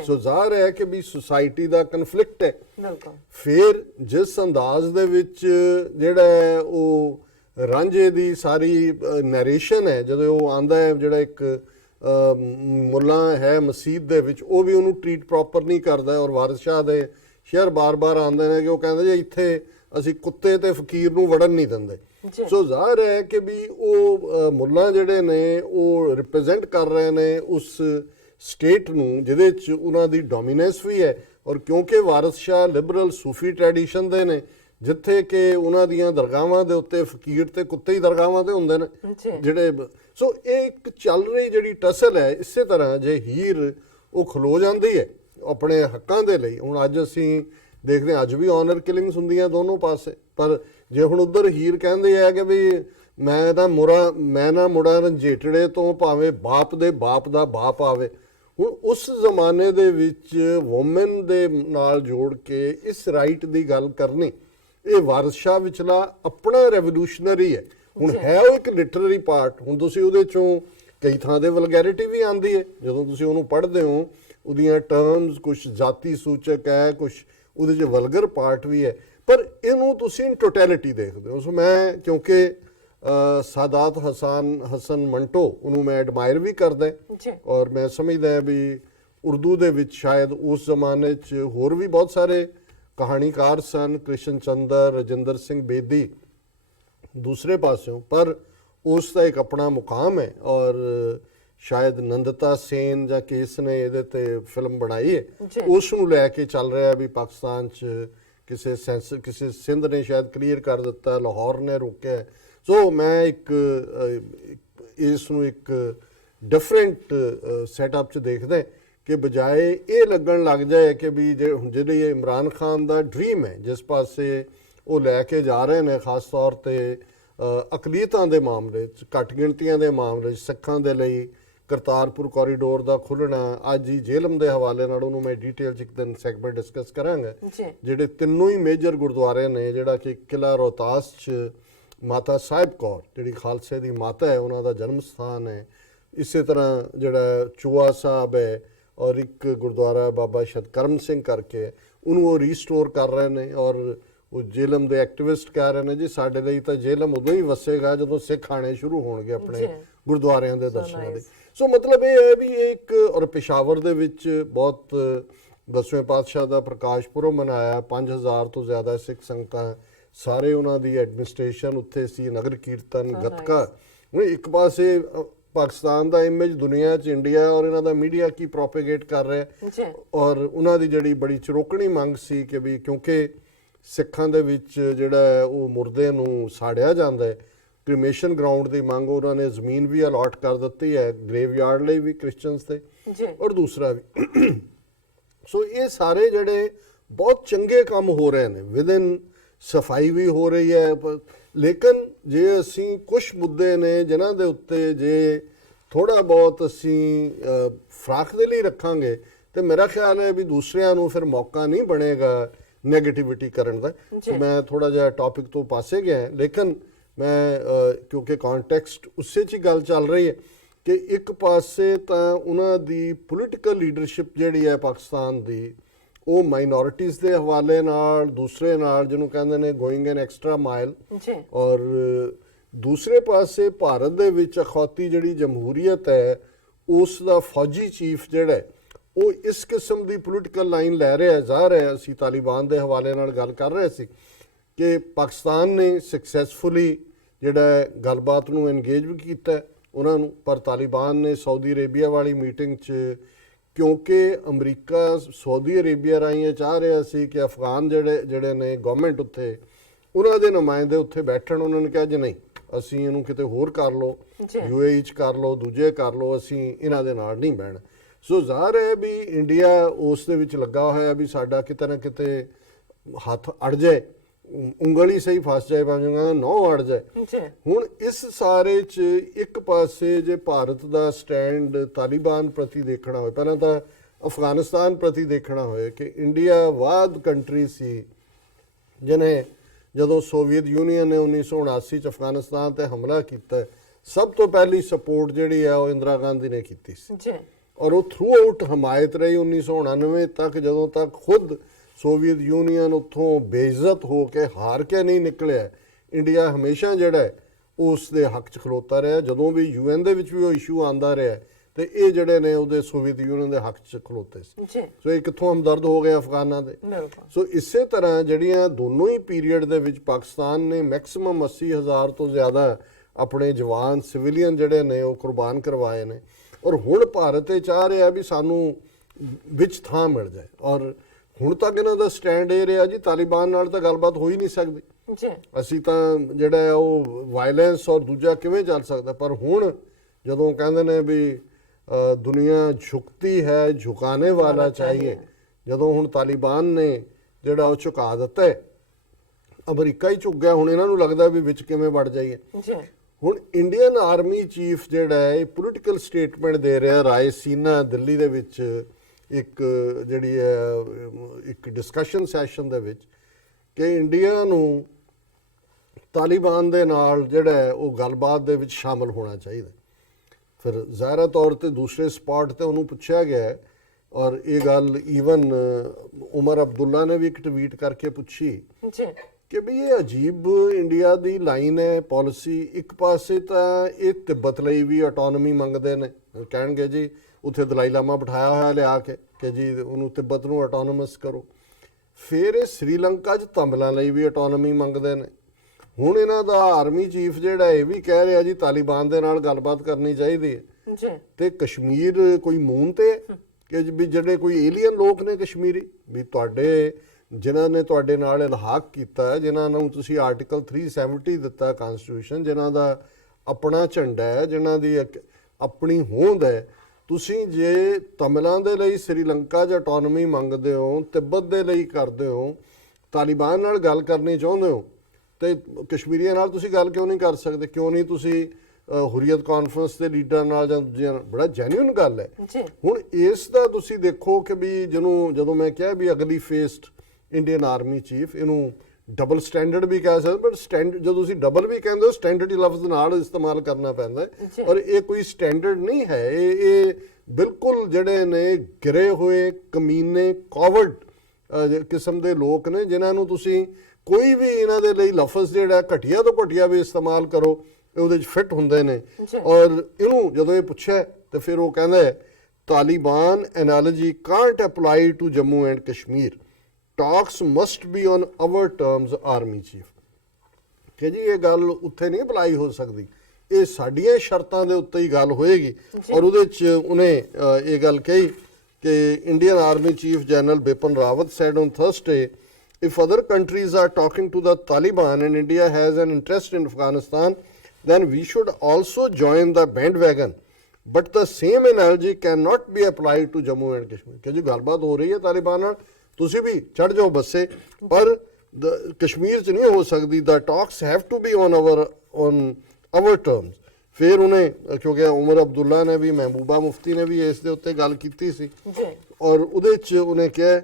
ਸੋ ਜ਼ਾਹਰ ਹੈ ਕਿ ਵੀ ਸੁਸਾਇਟੀ ਦਾ ਕਨਫਲਿਕਟ ਹੈ। ਫਿਰ ਜਿਸ ਅੰਦਾਜ਼ ਦੇ ਵਿੱਚ ਜਿਹੜਾ ਉਹ ਰਾਂਝੇ ਦੀ ਸਾਰੀ ਨਰੇਸ਼ਨ ਹੈ, ਜਦੋਂ ਉਹ ਆਂਦਾ ਹੈ ਜਿਹੜਾ ਇੱਕ ਮੁੱਲਾ ਹੈ ਮਸਜਿਦ ਦੇ ਵਿੱਚ, ਉਹ ਵੀ ਉਹਨੂੰ ਟ੍ਰੀਟ ਪ੍ਰੋਪਰ ਨਹੀਂ ਕਰਦਾ ਔਰ ਵਾਰਿਸ ਸ਼ਾਹ ਦੇ ਸ਼ੇਰ ਬਾਰ-ਬਾਰ ਆਉਂਦੇ ਨੇ ਕਿ ਉਹ ਕਹਿੰਦੇ ਜੀ ਇੱਥੇ ਅਸੀਂ ਕੁੱਤੇ ਤੇ ਫਕੀਰ ਨੂੰ ਵੜਨ ਨਹੀਂ ਦਿੰਦੇ। ਸੋ ਜ਼ਾਹਰ ਹੈ ਕਿ ਵੀ ਉਹ ਮੁੱਲਾ ਜਿਹੜੇ ਨੇ ਉਹ ਰਿਪਰੈਜ਼ੈਂਟ ਕਰ ਰਹੇ ਨੇ ਉਸ ਸਟੇਟ ਨੂੰ ਜਿਹਦੇ 'ਚ ਉਹਨਾਂ ਦੀ ਡੋਮੀਨੈਂਸ ਵੀ ਹੈ। ਔਰ ਕਿਉਂਕਿ ਵਾਰਿਸ ਸ਼ਾਹ ਲਿਬਰਲ ਸੂਫੀ ਟ੍ਰੈਡੀਸ਼ਨ ਦੇ ਨੇ, ਜਿੱਥੇ ਕਿ ਉਹਨਾਂ ਦੀਆਂ ਦਰਗਾਹਾਂ ਦੇ ਉੱਤੇ ਫਕੀਰ ਤੇ ਕੁੱਤੇ ਹੀ ਦਰਗਾਹਾਂ ਤੇ ਹੁੰਦੇ ਨੇ ਜਿਹੜੇ। ਸੋ ਇਹ ਇੱਕ ਚੱਲ ਰਹੀ ਜਿਹੜੀ ਟਸਲ ਹੈ। ਇਸੇ ਤਰ੍ਹਾਂ ਜੇ ਹੀਰ ਉਹ ਖਲੋ ਜਾਂਦੀ ਹੈ ਆਪਣੇ ਹੱਕਾਂ ਦੇ ਲਈ, ਹੁਣ ਅੱਜ ਅਸੀਂ ਦੇਖਦੇ ਹਾਂ ਅੱਜ ਵੀ ਆਨਰ ਕਿਲਿੰਗਸ ਹੁੰਦੀਆਂ ਦੋਨੋਂ ਪਾਸੇ, ਪਰ ਜੇ ਹੁਣ ਉਧਰ ਹੀਰ ਕਹਿੰਦੇ ਆ ਕਿ ਵੀ ਮੈਂ ਨਾ ਮੁੜਾ ਰੰਝੇਟੜੇ ਤੋਂ ਭਾਵੇਂ ਬਾਪ ਦੇ ਬਾਪ ਦਾ ਬਾਪ ਆਵੇ। ਹੁਣ ਉਸ ਜ਼ਮਾਨੇ ਦੇ ਵਿੱਚ ਵੂਮਨ ਦੇ ਨਾਲ ਜੋੜ ਕੇ ਇਸ ਰਾਈਟ ਦੀ ਗੱਲ ਕਰਨੀ, ਇਹ ਵਾਰਿਸ ਸ਼ਾਹ ਵਿਚਲਾ ਆਪਣਾ ਰੈਵੋਲੂਸ਼ਨਰੀ ਹੈ। ਹੁਣ ਹੈ ਉਹ ਇੱਕ ਲਿਟਰਰੀ ਪਾਰਟ। ਹੁਣ ਤੁਸੀਂ ਉਹਦੇ ਚੋਂ ਕਈ ਥਾਂ ਦੇ ਵਲਗੈਰਿਟੀ ਵੀ ਆਉਂਦੀ ਹੈ ਜਦੋਂ ਤੁਸੀਂ ਉਹਨੂੰ ਪੜ੍ਹਦੇ ਹੋ, ਉਹਦੀਆਂ ਟਰਮਸ ਕੁਝ ਜਾਤੀ ਸੂਚਕ ਹੈ, ਕੁਝ ਉਹਦੇ 'ਚ ਵਲਗਰ ਪਾਰਟ ਵੀ ਹੈ, ਪਰ ਇਹਨੂੰ ਤੁਸੀਂ ਇਨ ਟੋਟੈਲਿਟੀ ਦੇਖਦੇ ਹੋ। ਸੋ ਮੈਂ ਕਿਉਂਕਿ ਸਾਦਾਤ ਹਸਨ ਮੰਟੋ ਉਹਨੂੰ ਮੈਂ ਐਡਮਾਇਰ ਵੀ ਕਰਦਾ ਔਰ ਮੈਂ ਸਮਝਦਾ ਵੀ ਉਰਦੂ ਦੇ ਵਿੱਚ ਸ਼ਾਇਦ ਉਸ ਜ਼ਮਾਨੇ 'ਚ ਹੋਰ ਵੀ ਬਹੁਤ ਸਾਰੇ ਕਹਾਣੀਕਾਰ ਸਨ, ਕ੍ਰਿਸ਼ਨ ਚੰਦਰ, ਰਜਿੰਦਰ ਸਿੰਘ ਬੇਦੀ ਦੂਸਰੇ ਪਾਸਿਓਂ, ਪਰ ਉਸ ਦਾ ਇੱਕ ਆਪਣਾ ਮੁਕਾਮ ਹੈ। ਔਰ ਸ਼ਾਇਦ ਨੰਦਤਾ ਸੇਨ ਜਾਂ ਕਿਸ ਨੇ ਇਹਦੇ ਤੇ ਫਿਲਮ ਬਣਾਈ ਹੈ, ਉਸ ਨੂੰ ਲੈ ਕੇ ਚੱਲ ਰਿਹਾ ਵੀ ਪਾਕਿਸਤਾਨ 'ਚ ਕਿਸੇ ਸਿੰਧ ਨੇ ਸ਼ਾਇਦ ਕਲੀਅਰ ਕਰ ਦਿੱਤਾ, ਲਾਹੌਰ ਨੇ ਰੋਕਿਆ। ਸੋ ਮੈਂ ਇਸ ਨੂੰ ਇੱਕ ਡਿਫਰੈਂਟ ਸੈਟਅਪ 'ਚ ਦੇਖਦਾ ਕਿ ਬਜਾਏ ਇਹ ਲੱਗਣ ਲੱਗ ਜਾਏ ਕਿ ਵੀ ਜਿਹੜੀ ਇਮਰਾਨ ਖਾਨ ਦਾ ਡ੍ਰੀਮ ਹੈ ਜਿਸ ਪਾਸੇ ਉਹ ਲੈ ਕੇ ਜਾ ਰਹੇ ਨੇ, ਖਾਸ ਤੌਰ ਤੇ ਅਕਲੀਅਤਾਂ ਦੇ ਮਾਮਲੇ 'ਚ, ਘੱਟ ਗਿਣਤੀਆਂ ਦੇ ਮਾਮਲੇ 'ਚ, ਸਿੱਖਾਂ ਦੇ ਲਈ ਕਰਤਾਰਪੁਰ ਕੋਰੀਡੋਰ ਦਾ ਖੁੱਲ੍ਹਣਾ, ਅੱਜ ਹੀ ਜੇਲਮ ਦੇ ਹਵਾਲੇ ਨਾਲ ਉਹਨੂੰ ਮੈਂ ਡੀਟੇਲ 'ਚ ਇੱਕ ਦਿਨ ਸੈਗਮੈਂਟ ਡਿਸਕਸ ਕਰਾਂਗਾ। ਜਿਹੜੇ ਤਿੰਨੋਂ ਹੀ ਮੇਜਰ ਗੁਰਦੁਆਰੇ ਨੇ, ਜਿਹੜਾ ਕਿ ਕਿਲ੍ਹਾ ਰੋਹਤਾਸ 'ਚ ਮਾਤਾ ਸਾਹਿਬ ਕੌਰ ਜਿਹੜੀ ਖਾਲਸੇ ਦੀ ਮਾਤਾ ਹੈ ਉਹਨਾਂ ਦਾ ਜਨਮ ਸਥਾਨ ਹੈ, ਇਸੇ ਤਰ੍ਹਾਂ ਜਿਹੜਾ ਚੂਆ ਸਾਹਿਬ ਹੈ ਔਰ ਇੱਕ ਗੁਰਦੁਆਰਾ ਬਾਬਾ ਸ਼ਤਕਰਮ ਸਿੰਘ ਕਰਕੇ ਉਹਨੂੰ ਉਹ ਰੀਸਟੋਰ ਕਰ ਰਹੇ ਨੇ। ਔਰ ਉਹ ਜੇਲਮ ਦੇ ਐਕਟਿਵਿਸਟ ਕਹਿ ਰਹੇ ਨੇ ਜੀ ਸਾਡੇ ਲਈ ਤਾਂ ਜੇਲਮ ਉਦੋਂ ਹੀ ਵਸੇਗਾ ਜਦੋਂ ਸਿੱਖ ਆਣੇ ਸ਼ੁਰੂ ਹੋਣਗੇ ਆਪਣੇ ਗੁਰਦੁਆਰਿਆਂ ਦੇ ਦਰਸ਼ਨਾਂ ਦੇ। ਸੋ ਮਤਲਬ ਇਹ ਹੈ ਵੀ ਇੱਕ, ਔਰ ਪਿਸ਼ਾਵਰ ਦੇ ਵਿੱਚ ਬਹੁਤ 10ਵੇਂ ਪਾਤਸ਼ਾਹ ਦਾ ਪ੍ਰਕਾਸ਼ ਪੁਰਬ ਮਨਾਇਆ, 5000 ਤੋਂ ਜ਼ਿਆਦਾ ਸਿੱਖ ਸੰਗਤਾਂ, ਸਾਰੇ ਉਹਨਾਂ ਦੀ ਐਡਮਿਨਿਸਟ੍ਰੇਸ਼ਨ ਉੱਥੇ ਸੀ, ਨਗਰ ਕੀਰਤਨ, ਗੱਤਕਾ। ਹੁਣ ਇੱਕ ਪਾਸੇ ਪਾਕਿਸਤਾਨ ਦਾ ਇਮੇਜ ਦੁਨੀਆ 'ਚ ਇੰਡੀਆ ਔਰ ਇਹਨਾਂ ਦਾ ਮੀਡੀਆ ਕੀ ਪ੍ਰੋਪੇਗੇਟ ਕਰ ਰਿਹਾ, ਔਰ ਉਹਨਾਂ ਦੀ ਜਿਹੜੀ ਬੜੀ ਚਰੋਕਣੀ ਮੰਗ ਸੀ ਕਿ ਵੀ ਕਿਉਂਕਿ ਸਿੱਖਾਂ ਦੇ ਵਿੱਚ ਜਿਹੜਾ ਉਹ ਮੁਰਦੇ ਨੂੰ ਸਾੜਿਆ ਜਾਂਦਾ ਹੈ, ਕ੍ਰੀਮੇਸ਼ਨ ਗਰਾਊਂਡ ਦੀ ਮੰਗ ਉਹਨਾਂ ਨੇ ਜ਼ਮੀਨ ਵੀ ਅਲਾਟ ਕਰ ਦਿੱਤੀ ਹੈ ਗ੍ਰੇਵਯਾਰਡ ਲਈ ਵੀ ਕ੍ਰਿਸਚੀਅਨਸ ਤੇ ਔਰ ਦੂਸਰਾ ਵੀ। ਸੋ ਇਹ ਸਾਰੇ ਜਿਹੜੇ ਬਹੁਤ ਚੰਗੇ ਕੰਮ ਹੋ ਰਹੇ ਨੇ, ਵਿਦਿਨ ਸਫਾਈ ਵੀ ਹੋ ਰਹੀ ਹੈ। ਲੇਕਿਨ ਜੇ ਅਸੀਂ ਕੁਝ ਮੁੱਦੇ ਨੇ ਜਿਨ੍ਹਾਂ ਦੇ ਉੱਤੇ ਜੇ ਥੋੜ੍ਹਾ ਬਹੁਤ ਅਸੀਂ ਫਰਾਖ ਦੇ ਲਈ ਰੱਖਾਂਗੇ ਤੇ ਮੇਰਾ ਖਿਆਲ ਹੈ ਵੀ ਦੂਸਰਿਆਂ ਨੂੰ ਫਿਰ ਮੌਕਾ ਨਹੀਂ ਬਣੇਗਾ ਨੈਗੇਟਿਵਿਟੀ ਕਰਨ ਦਾ। ਮੈਂ ਥੋੜਾ ਜਿਹਾ ਟੌਪਿਕ ਤੋਂ ਪਾਸੇ ਗਿਆ, ਲੇਕਿਨ ਮੈਂ ਕਿਉਂਕਿ ਕੰਟੈਕਸਟ ਉਸੇ 'ਚ ਹੀ ਗੱਲ ਚੱਲ ਰਹੀ ਹੈ ਕਿ ਇੱਕ ਪਾਸੇ ਤਾਂ ਉਹਨਾਂ ਦੀ ਪੋਲੀਟੀਕਲ ਲੀਡਰਸ਼ਿਪ ਜਿਹੜੀ ਹੈ ਪਾਕਿਸਤਾਨ ਦੀ, ਉਹ ਮਾਈਨੋਰਿਟੀਜ਼ ਦੇ ਹਵਾਲੇ ਨਾਲ, ਦੂਸਰੇ ਨਾਲ ਜਿਹਨੂੰ ਕਹਿੰਦੇ ਨੇ ਗੋਇੰਗ ਐਨ ਐਕਸਟਰਾ ਮਾਈਲ, ਔਰ ਦੂਸਰੇ ਪਾਸੇ ਭਾਰਤ ਦੇ ਵਿੱਚ ਅਖੌਤੀ ਜਿਹੜੀ ਜਮਹੂਰੀਅਤ ਹੈ ਉਸ ਦਾ ਫੌਜੀ ਚੀਫ ਜਿਹੜਾ ਹੈ, ਉਹ ਇਸ ਕਿਸਮ ਦੀ ਪੋਲੀਟੀਕਲ ਲਾਈਨ ਲੈ ਰਿਹਾ ਜਾ ਰਿਹਾ। ਅਸੀਂ ਤਾਲਿਬਾਨ ਦੇ ਹਵਾਲੇ ਨਾਲ ਗੱਲ ਕਰ ਰਹੇ ਸੀ ਕਿ ਪਾਕਿਸਤਾਨ ਨੇ ਸਕਸੈਸਫੁਲੀ ਜਿਹੜਾ ਗੱਲਬਾਤ ਨੂੰ ਐਨਗੇਜ ਵੀ ਕੀਤਾ ਉਹਨਾਂ ਨੂੰ, ਪਰ ਤਾਲਿਬਾਨ ਨੇ ਸਾਊਦੀ ਅਰੇਬੀਆ ਵਾਲੀ ਮੀਟਿੰਗ 'ਚ, ਕਿਉਂਕਿ ਅਮਰੀਕਾ ਸਾਊਦੀ ਅਰੇਬੀਆ ਰਾਹੀਂ ਇਹ ਚਾਹ ਰਿਹਾ ਸੀ ਕਿ ਅਫਗਾਨ ਜਿਹੜੇ ਨੇ ਗਵਰਨਮੈਂਟ ਉੱਥੇ, ਉਹਨਾਂ ਦੇ ਨੁਮਾਇੰਦੇ ਉੱਥੇ ਬੈਠਣ। ਉਹਨਾਂ ਨੇ ਕਿਹਾ ਜੀ ਨਹੀਂ, ਅਸੀਂ ਇਹਨੂੰ ਕਿਤੇ ਹੋਰ ਕਰ ਲਓ, UAE 'ਚ ਕਰ ਲਓ, ਦੂਜੇ ਕਰ ਲਓ, ਅਸੀਂ ਇਹਨਾਂ ਦੇ ਨਾਲ ਨਹੀਂ ਬਹਿਣਾ। ਸੋ ਜ਼ਾਹਰ ਹੈ ਵੀ ਇੰਡੀਆ ਉਸ ਦੇ ਵਿੱਚ ਲੱਗਾ ਹੋਇਆ ਵੀ ਸਾਡਾ ਕਿਤੇ ਨਾ ਕਿਤੇ ਹੱਥ ਅੜ ਜਾਏ, ਉਂਗਲੀ ਸਹੀ ਫਸ ਜਾਏ, ਭਾਵੇਂ ਨੌ ਅੜ ਜਾਏ। ਹੁਣ ਇਸ ਸਾਰੇ 'ਚ ਇੱਕ ਪਾਸੇ ਜੇ ਭਾਰਤ ਦਾ ਸਟੈਂਡ ਤਾਲਿਬਾਨ ਪ੍ਰਤੀ ਦੇਖਣਾ ਹੋਵੇ, ਪਹਿਲਾਂ ਤਾਂ ਅਫਗਾਨਿਸਤਾਨ ਪ੍ਰਤੀ ਦੇਖਣਾ ਹੋਵੇ ਕਿ ਇੰਡੀਆ ਵਾਦ ਕੰਟਰੀ ਸੀ ਜਿਹਨੇ ਜਦੋਂ ਸੋਵੀਅਤ ਯੂਨੀਅਨ ਨੇ 1979 'ਚ ਅਫਗਾਨਿਸਤਾਨ ਤੇ ਹਮਲਾ ਕੀਤਾ, ਸਭ ਤੋਂ ਪਹਿਲੀ ਸਪੋਰਟ ਜਿਹੜੀ ਹੈ ਉਹ ਇੰਦਰਾ ਗਾਂਧੀ ਨੇ ਕੀਤੀ ਸੀ ਔਰ ਉਹ ਥਰੂ ਆਊਟ ਹਮਾਇਤ ਰਹੀ 1999 ਤੱਕ, ਜਦੋਂ ਤੱਕ ਖੁਦ ਸੋਵੀਅਤ ਯੂਨੀਅਨ ਉੱਥੋਂ ਬੇਇੱਜ਼ਤ ਹੋ ਕੇ ਹਾਰ ਕੇ ਨਹੀਂ ਨਿਕਲਿਆ। ਇੰਡੀਆ ਹਮੇਸ਼ਾ ਜਿਹੜਾ ਹੈ ਉਸ ਦੇ ਹੱਕ 'ਚ ਖਲੋਤਾ ਰਿਹਾ। ਜਦੋਂ ਵੀ UN ਦੇ ਵਿੱਚ ਵੀ ਉਹ ਇਸ਼ੂ ਆਉਂਦਾ ਰਿਹਾ ਤੇ ਇਹ ਜਿਹੜੇ ਨੇ ਉਹਦੇ ਸੋਵੀਅਤ ਯੂਨੀਅਨ ਦੇ ਹੱਕ 'ਚ ਖਲੋਤੇ ਸੀ। ਸੋ ਇਹ ਕਿੱਥੋਂ ਹਮਦਰਦ ਹੋ ਗਏ ਅਫਗਾਨਾਂ ਦੇ। ਸੋ ਇਸੇ ਤਰ੍ਹਾਂ ਜਿਹੜੀਆਂ ਦੋਨੋਂ ਹੀ ਪੀਰੀਅਡ ਦੇ ਵਿੱਚ ਪਾਕਿਸਤਾਨ ਨੇ ਮੈਕਸਿਮਮ 80,000 ਤੋਂ ਜ਼ਿਆਦਾ ਆਪਣੇ ਜਵਾਨ ਸਿਵਿਲੀਅਨ ਜਿਹੜੇ ਨੇ ਉਹ ਕੁਰਬਾਨ ਕਰਵਾਏ ਨੇ ਔਰ ਹੁਣ ਭਾਰਤ ਇਹ ਚਾਹ ਰਿਹਾ ਵੀ ਸਾਨੂੰ ਵਿੱਚ ਥਾਂ ਮਿਲ ਜਾਏ। ਔਰ ਹੁਣ ਤੱਕ ਇਹਨਾਂ ਦਾ ਸਟੈਂਡ ਇਹ ਰਿਹਾ ਜੀ ਤਾਲਿਬਾਨ ਨਾਲ ਤਾਂ ਗੱਲਬਾਤ ਹੋ ਹੀ ਨਹੀਂ ਸਕਦੀ, ਅਸੀਂ ਤਾਂ ਜਿਹੜਾ ਹੈ ਉਹ ਵਾਇਲੈਂਸ ਔਰ ਦੂਜਾ ਕਿਵੇਂ ਚੱਲ ਸਕਦਾ। ਪਰ ਹੁਣ ਜਦੋਂ ਕਹਿੰਦੇ ਨੇ ਵੀ ਦੁਨੀਆ ਝੁਕਤੀ ਹੈ, ਝੁਕਾਨੇ ਵਾਲਾ ਚਾਹੀਏ, ਜਦੋਂ ਹੁਣ ਤਾਲਿਬਾਨ ਨੇ ਜਿਹੜਾ ਉਹ ਝੁਕਾ ਦਿੱਤਾ ਹੈ, ਅਮਰੀਕਾ ਹੀ ਝੁਕ ਗਿਆ, ਹੁਣ ਇਹਨਾਂ ਨੂੰ ਲੱਗਦਾ ਵੀ ਵਿੱਚ ਕਿਵੇਂ ਵੜ ਜਾਈਏ। ਹੁਣ ਇੰਡੀਅਨ ਆਰਮੀ ਚੀਫ ਜਿਹੜਾ ਹੈ ਇਹ ਪੋਲੀਟੀਕਲ ਸਟੇਟਮੈਂਟ ਦੇ ਰਿਹਾ ਰਾਏਸੀਨਾ ਦਿੱਲੀ ਦੇ ਵਿੱਚ ਇੱਕ ਜਿਹੜੀ ਹੈ ਇੱਕ ਡਿਸਕਸ਼ਨ ਸੈਸ਼ਨ ਦੇ ਵਿੱਚ ਕਿ ਇੰਡੀਆ ਨੂੰ ਤਾਲਿਬਾਨ ਦੇ ਨਾਲ ਜਿਹੜਾ ਹੈ ਉਹ ਗੱਲਬਾਤ ਦੇ ਵਿੱਚ ਸ਼ਾਮਲ ਹੋਣਾ ਚਾਹੀਦਾ। ਫਿਰ ਜ਼ਾਹਿਰ ਤੌਰ ਤੇ ਦੂਸਰੇ ਸਪਾਟ ਤੇ ਉਹਨੂੰ ਪੁੱਛਿਆ ਗਿਆ ਔਰ ਇਹ ਗੱਲ ਈਵਨ ਉਮਰ ਅਬਦੁੱਲਾ ਨੇ ਵੀ ਇੱਕ ਟਵੀਟ ਕਰਕੇ ਪੁੱਛੀ ਕਿ ਵੀ ਇਹ ਅਜੀਬ ਇੰਡੀਆ ਦੀ ਲਾਈਨ ਹੈ ਪਾਲਿਸੀ। ਇੱਕ ਪਾਸੇ ਤਾਂ ਇਹ ਤਿੱਬਤ ਲਈ ਵੀ ਆਟੋਨਮੀ ਮੰਗਦੇ ਨੇ, ਕਹਿਣਗੇ ਜੀ ਉੱਥੇ ਦਲਾਈ ਲਾਮਾ ਬਿਠਾਇਆ ਹੋਇਆ ਲਿਆ ਕੇ ਕਿ ਜੀ ਉਹਨੂੰ ਤਿੱਬਤ ਨੂੰ ਆਟੋਨਮਸ ਕਰੋ। ਫਿਰ ਇਹ ਸ੍ਰੀਲੰਕਾ 'ਚ ਤਮਿਲਾਂ ਲਈ ਵੀ ਆਟੋਨਮੀ ਮੰਗਦੇ ਨੇ। ਹੁਣ ਇਹਨਾਂ ਦਾ ਆਰਮੀ ਚੀਫ ਜਿਹੜਾ ਇਹ ਵੀ ਕਹਿ ਰਿਹਾ ਜੀ ਤਾਲਿਬਾਨ ਦੇ ਨਾਲ ਗੱਲਬਾਤ ਕਰਨੀ ਚਾਹੀਦੀ ਹੈ। ਤੇ ਕਸ਼ਮੀਰ ਕੋਈ ਮੂਨ ਤੇ ਕਿ ਵੀ ਜਿਹੜੇ ਕੋਈ ਏਲੀਅਨ ਲੋਕ ਨੇ ਕਸ਼ਮੀਰੀ, ਵੀ ਤੁਹਾਡੇ ਜਿਨ੍ਹਾਂ ਨੇ ਤੁਹਾਡੇ ਨਾਲ ਇਲਹਾਕ ਕੀਤਾ, ਜਿਨ੍ਹਾਂ ਨੂੰ ਤੁਸੀਂ ਆਰਟੀਕਲ 370 ਦਿੱਤਾ ਕਨਸਟੀਟਿਊਸ਼ਨ, ਜਿਨ੍ਹਾਂ ਦਾ ਆਪਣਾ ਝੰਡਾ ਹੈ, ਜਿਨ੍ਹਾਂ ਦੀ ਆਪਣੀ ਹੋਂਦ ਹੈ, ਤੁਸੀਂ ਜੇ ਤਮਿਲਾਂ ਦੇ ਲਈ ਸ੍ਰੀਲੰਕਾ 'ਚ ਆਟੋਨਮੀ ਮੰਗਦੇ ਹੋ, ਤਿੱਬਤ ਦੇ ਲਈ ਕਰਦੇ ਹੋ, ਤਾਲਿਬਾਨ ਨਾਲ ਗੱਲ ਕਰਨੀ ਚਾਹੁੰਦੇ ਹੋ, ਤੇ ਕਸ਼ਮੀਰੀਆਂ ਨਾਲ ਤੁਸੀਂ ਗੱਲ ਕਿਉਂ ਨਹੀਂ ਕਰ ਸਕਦੇ? ਕਿਉਂ ਨਹੀਂ ਤੁਸੀਂ ਹੁਰੀਅਤ ਕਾਨਫਰੰਸ ਦੇ ਲੀਡਰਾਂ ਨਾਲ ਜਾਂ ਦੂਜਿਆਂ ਨਾਲ? ਬੜਾ ਜੈਨੂਇਨ ਗੱਲ ਹੈ। ਹੁਣ ਇਸ ਦਾ ਤੁਸੀਂ ਦੇਖੋ ਕਿ ਵੀ ਜਦੋਂ ਮੈਂ ਕਿਹਾ ਵੀ ਅਗਲੀ ਫੇਸਡ ਇੰਡੀਅਨ ਆਰਮੀ ਚੀਫ, ਇਹਨੂੰ ਡਬਲ ਸਟੈਂਡਰਡ ਵੀ ਕਹਿ ਸਕਦੇ, ਬਟ ਸਟੈਂਡਰਡ ਜਦੋਂ ਤੁਸੀਂ ਡਬਲ ਵੀ ਕਹਿੰਦੇ ਹੋ ਸਟੈਂਡਰਡ ਲਫ਼ਜ਼ ਨਾਲ ਇਸਤੇਮਾਲ ਕਰਨਾ ਪੈਂਦਾ ਹੈ ਔਰ ਇਹ ਕੋਈ ਸਟੈਂਡਰਡ ਨਹੀਂ ਹੈ। ਇਹ ਬਿਲਕੁਲ ਜਿਹੜੇ ਨੇ ਗਿਰੇ ਹੋਏ ਕਮੀਨੇ ਕਾਵਰਡ ਕਿਸਮ ਦੇ ਲੋਕ ਨੇ ਜਿਨ੍ਹਾਂ ਨੂੰ ਤੁਸੀਂ ਕੋਈ ਵੀ ਇਹਨਾਂ ਦੇ ਲਈ ਲਫ਼ਜ਼ ਜਿਹੜਾ ਘਟੀਆ ਤੋਂ ਘਟੀਆ ਵੀ ਇਸਤੇਮਾਲ ਕਰੋ ਉਹਦੇ 'ਚ ਫਿੱਟ ਹੁੰਦੇ ਨੇ। ਔਰ ਇਹਨੂੰ ਜਦੋਂ ਇਹ ਪੁੱਛਿਆ ਤੇ ਫਿਰ ਉਹ ਕਹਿੰਦਾ Taliban analogy can't apply to Jammu and Kashmir, talks must be on our terms army chief. ਕਿ ਜੀ ਇਹ ਗੱਲ ਉੱਥੇ ਨਹੀਂ ਅਪਲਾਈ ਹੋ ਸਕਦੀ, ਇਹ ਸਾਡੀਆਂ ਸ਼ਰਤਾਂ ਦੇ ਉੱਤੇ ਹੀ ਗੱਲ ਹੋਏਗੀ। ਔਰ ਉਹਦੇ 'ਚ ਉਹਨੇ ਇਹ ਗੱਲ ਕਹੀ ਕਿ Indian army chief general Bipin Rawat said on Thursday, if other countries are talking to the Taliban and India has an interest in Afghanistan, then we should also join the bandwagon. But the same analogy cannot be applied to Jammu and Kashmir. ਕਿ ਜੀ ਗੱਲਬਾਤ ਹੋ ਰਹੀ ਹੈ ਤਾਲਿਬਾਨ ਨਾਲ, ਤੁਸੀਂ ਵੀ ਚੜ ਜਾਓ ਬੱਸੇ, ਪਰ ਕਸ਼ਮੀਰ 'ਚ ਨਹੀਂ ਹੋ ਸਕਦੀ। the talks have to be on our terms. ਫਿਰ ਉਹਨੇ, ਕਿਉਂਕਿ ਉਮਰ ਅਬਦੁੱਲਾ ਨੇ ਵੀ, ਮਹਿਬੂਬਾ ਮੁਫਤੀ ਨੇ ਵੀ ਇਸ ਦੇ ਉੱਤੇ ਗੱਲ ਕੀਤੀ ਸੀ ਔਰ ਉਹਦੇ 'ਚ ਉਹਨੇ ਕਿਹਾ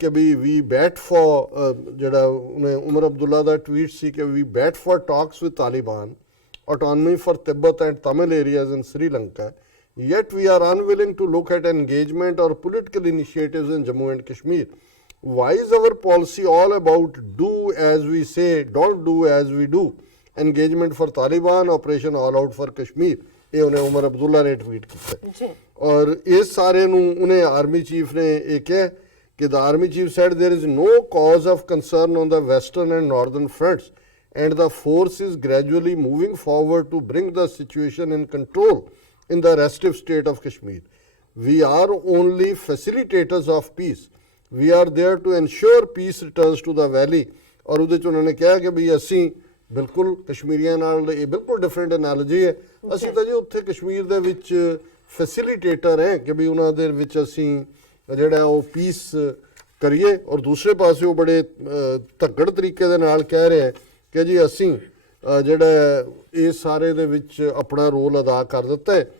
ਕਿ ਵੀ ਬੈਟ ਫॉर, ਜਿਹੜਾ ਉਹਨੇ ਉਮਰ ਅਬਦੁੱਲਾ ਦਾ ਟਵੀਟ ਸੀ ਕਿ ਵੀ bat for talks with Taliban, autonomy for Tibet and Tamil areas in Sri Lanka, yet we are unwilling to look at engagement or political initiatives in Jammu and Kashmir. Why is our policy all about do as we say, don't do as we do? Engagement for Taliban, operation all out for Kashmir. ਇਹ ਉਹਨੇ ਉਮਰ ਅਬਦੁੱਲਾ ਨੇ tweet ਕੀਤਾ ਜੀ ਔਰ ਇਸ ਸਾਰੇ ਨੂੰ ਉਹਨੇ ਆਰਮੀ ਚੀਫ ਨੇ ਇਹ ਕਿਹਾ ਕਿ the army chief said there is no cause of concern on the western and northern fronts and the force is gradually moving forward to bring the situation in control in the restive state of Kashmir. We are only facilitators of peace. We are there to ensure peace returns to the valley. ਔਰ ਉਹਦੇ ਚ ਉਹਨਾਂ ਨੇ ਕਿਹਾ ਕਿ ਵੀ ਅਸੀਂ ਬਿਲਕੁਲ ਕਸ਼ਮੀਰੀਆਂ ਨਾਲ ਇਹ ਬਿਲਕੁਲ ਡਿਫਰੈਂਟ ਐਨਾਲੋਜੀ ਹੈ ਅਸੀਂ ਤਾਂ ਜੀ ਉੱਥੇ ਕਸ਼ਮੀਰ ਦੇ ਵਿੱਚ ਫੈਸਿਲੀਟੇਟਰ ਹੈ ਕਿ ਵੀ ਉਹਨਾਂ ਦੇ ਵਿੱਚ ਅਸੀਂ ਜਿਹੜਾ ਉਹ ਪੀਸ ਕਰੀਏ ਔਰ ਦੂਸਰੇ ਪਾਸੇ ਉਹ ਬੜੇ ਧੱਗੜ ਤਰੀਕੇ ਦੇ ਨਾਲ ਕਹਿ ਰਹੇ ਹੈ ਕਿ ਜੀ ਅਸੀਂ ਜਿਹੜਾ ਇਸ ਸਾਰੇ ਦੇ ਵਿੱਚ ਆਪਣਾ ਰੋਲ ਅਦਾ ਕਰ ਦਿੱਤਾ ਹੈ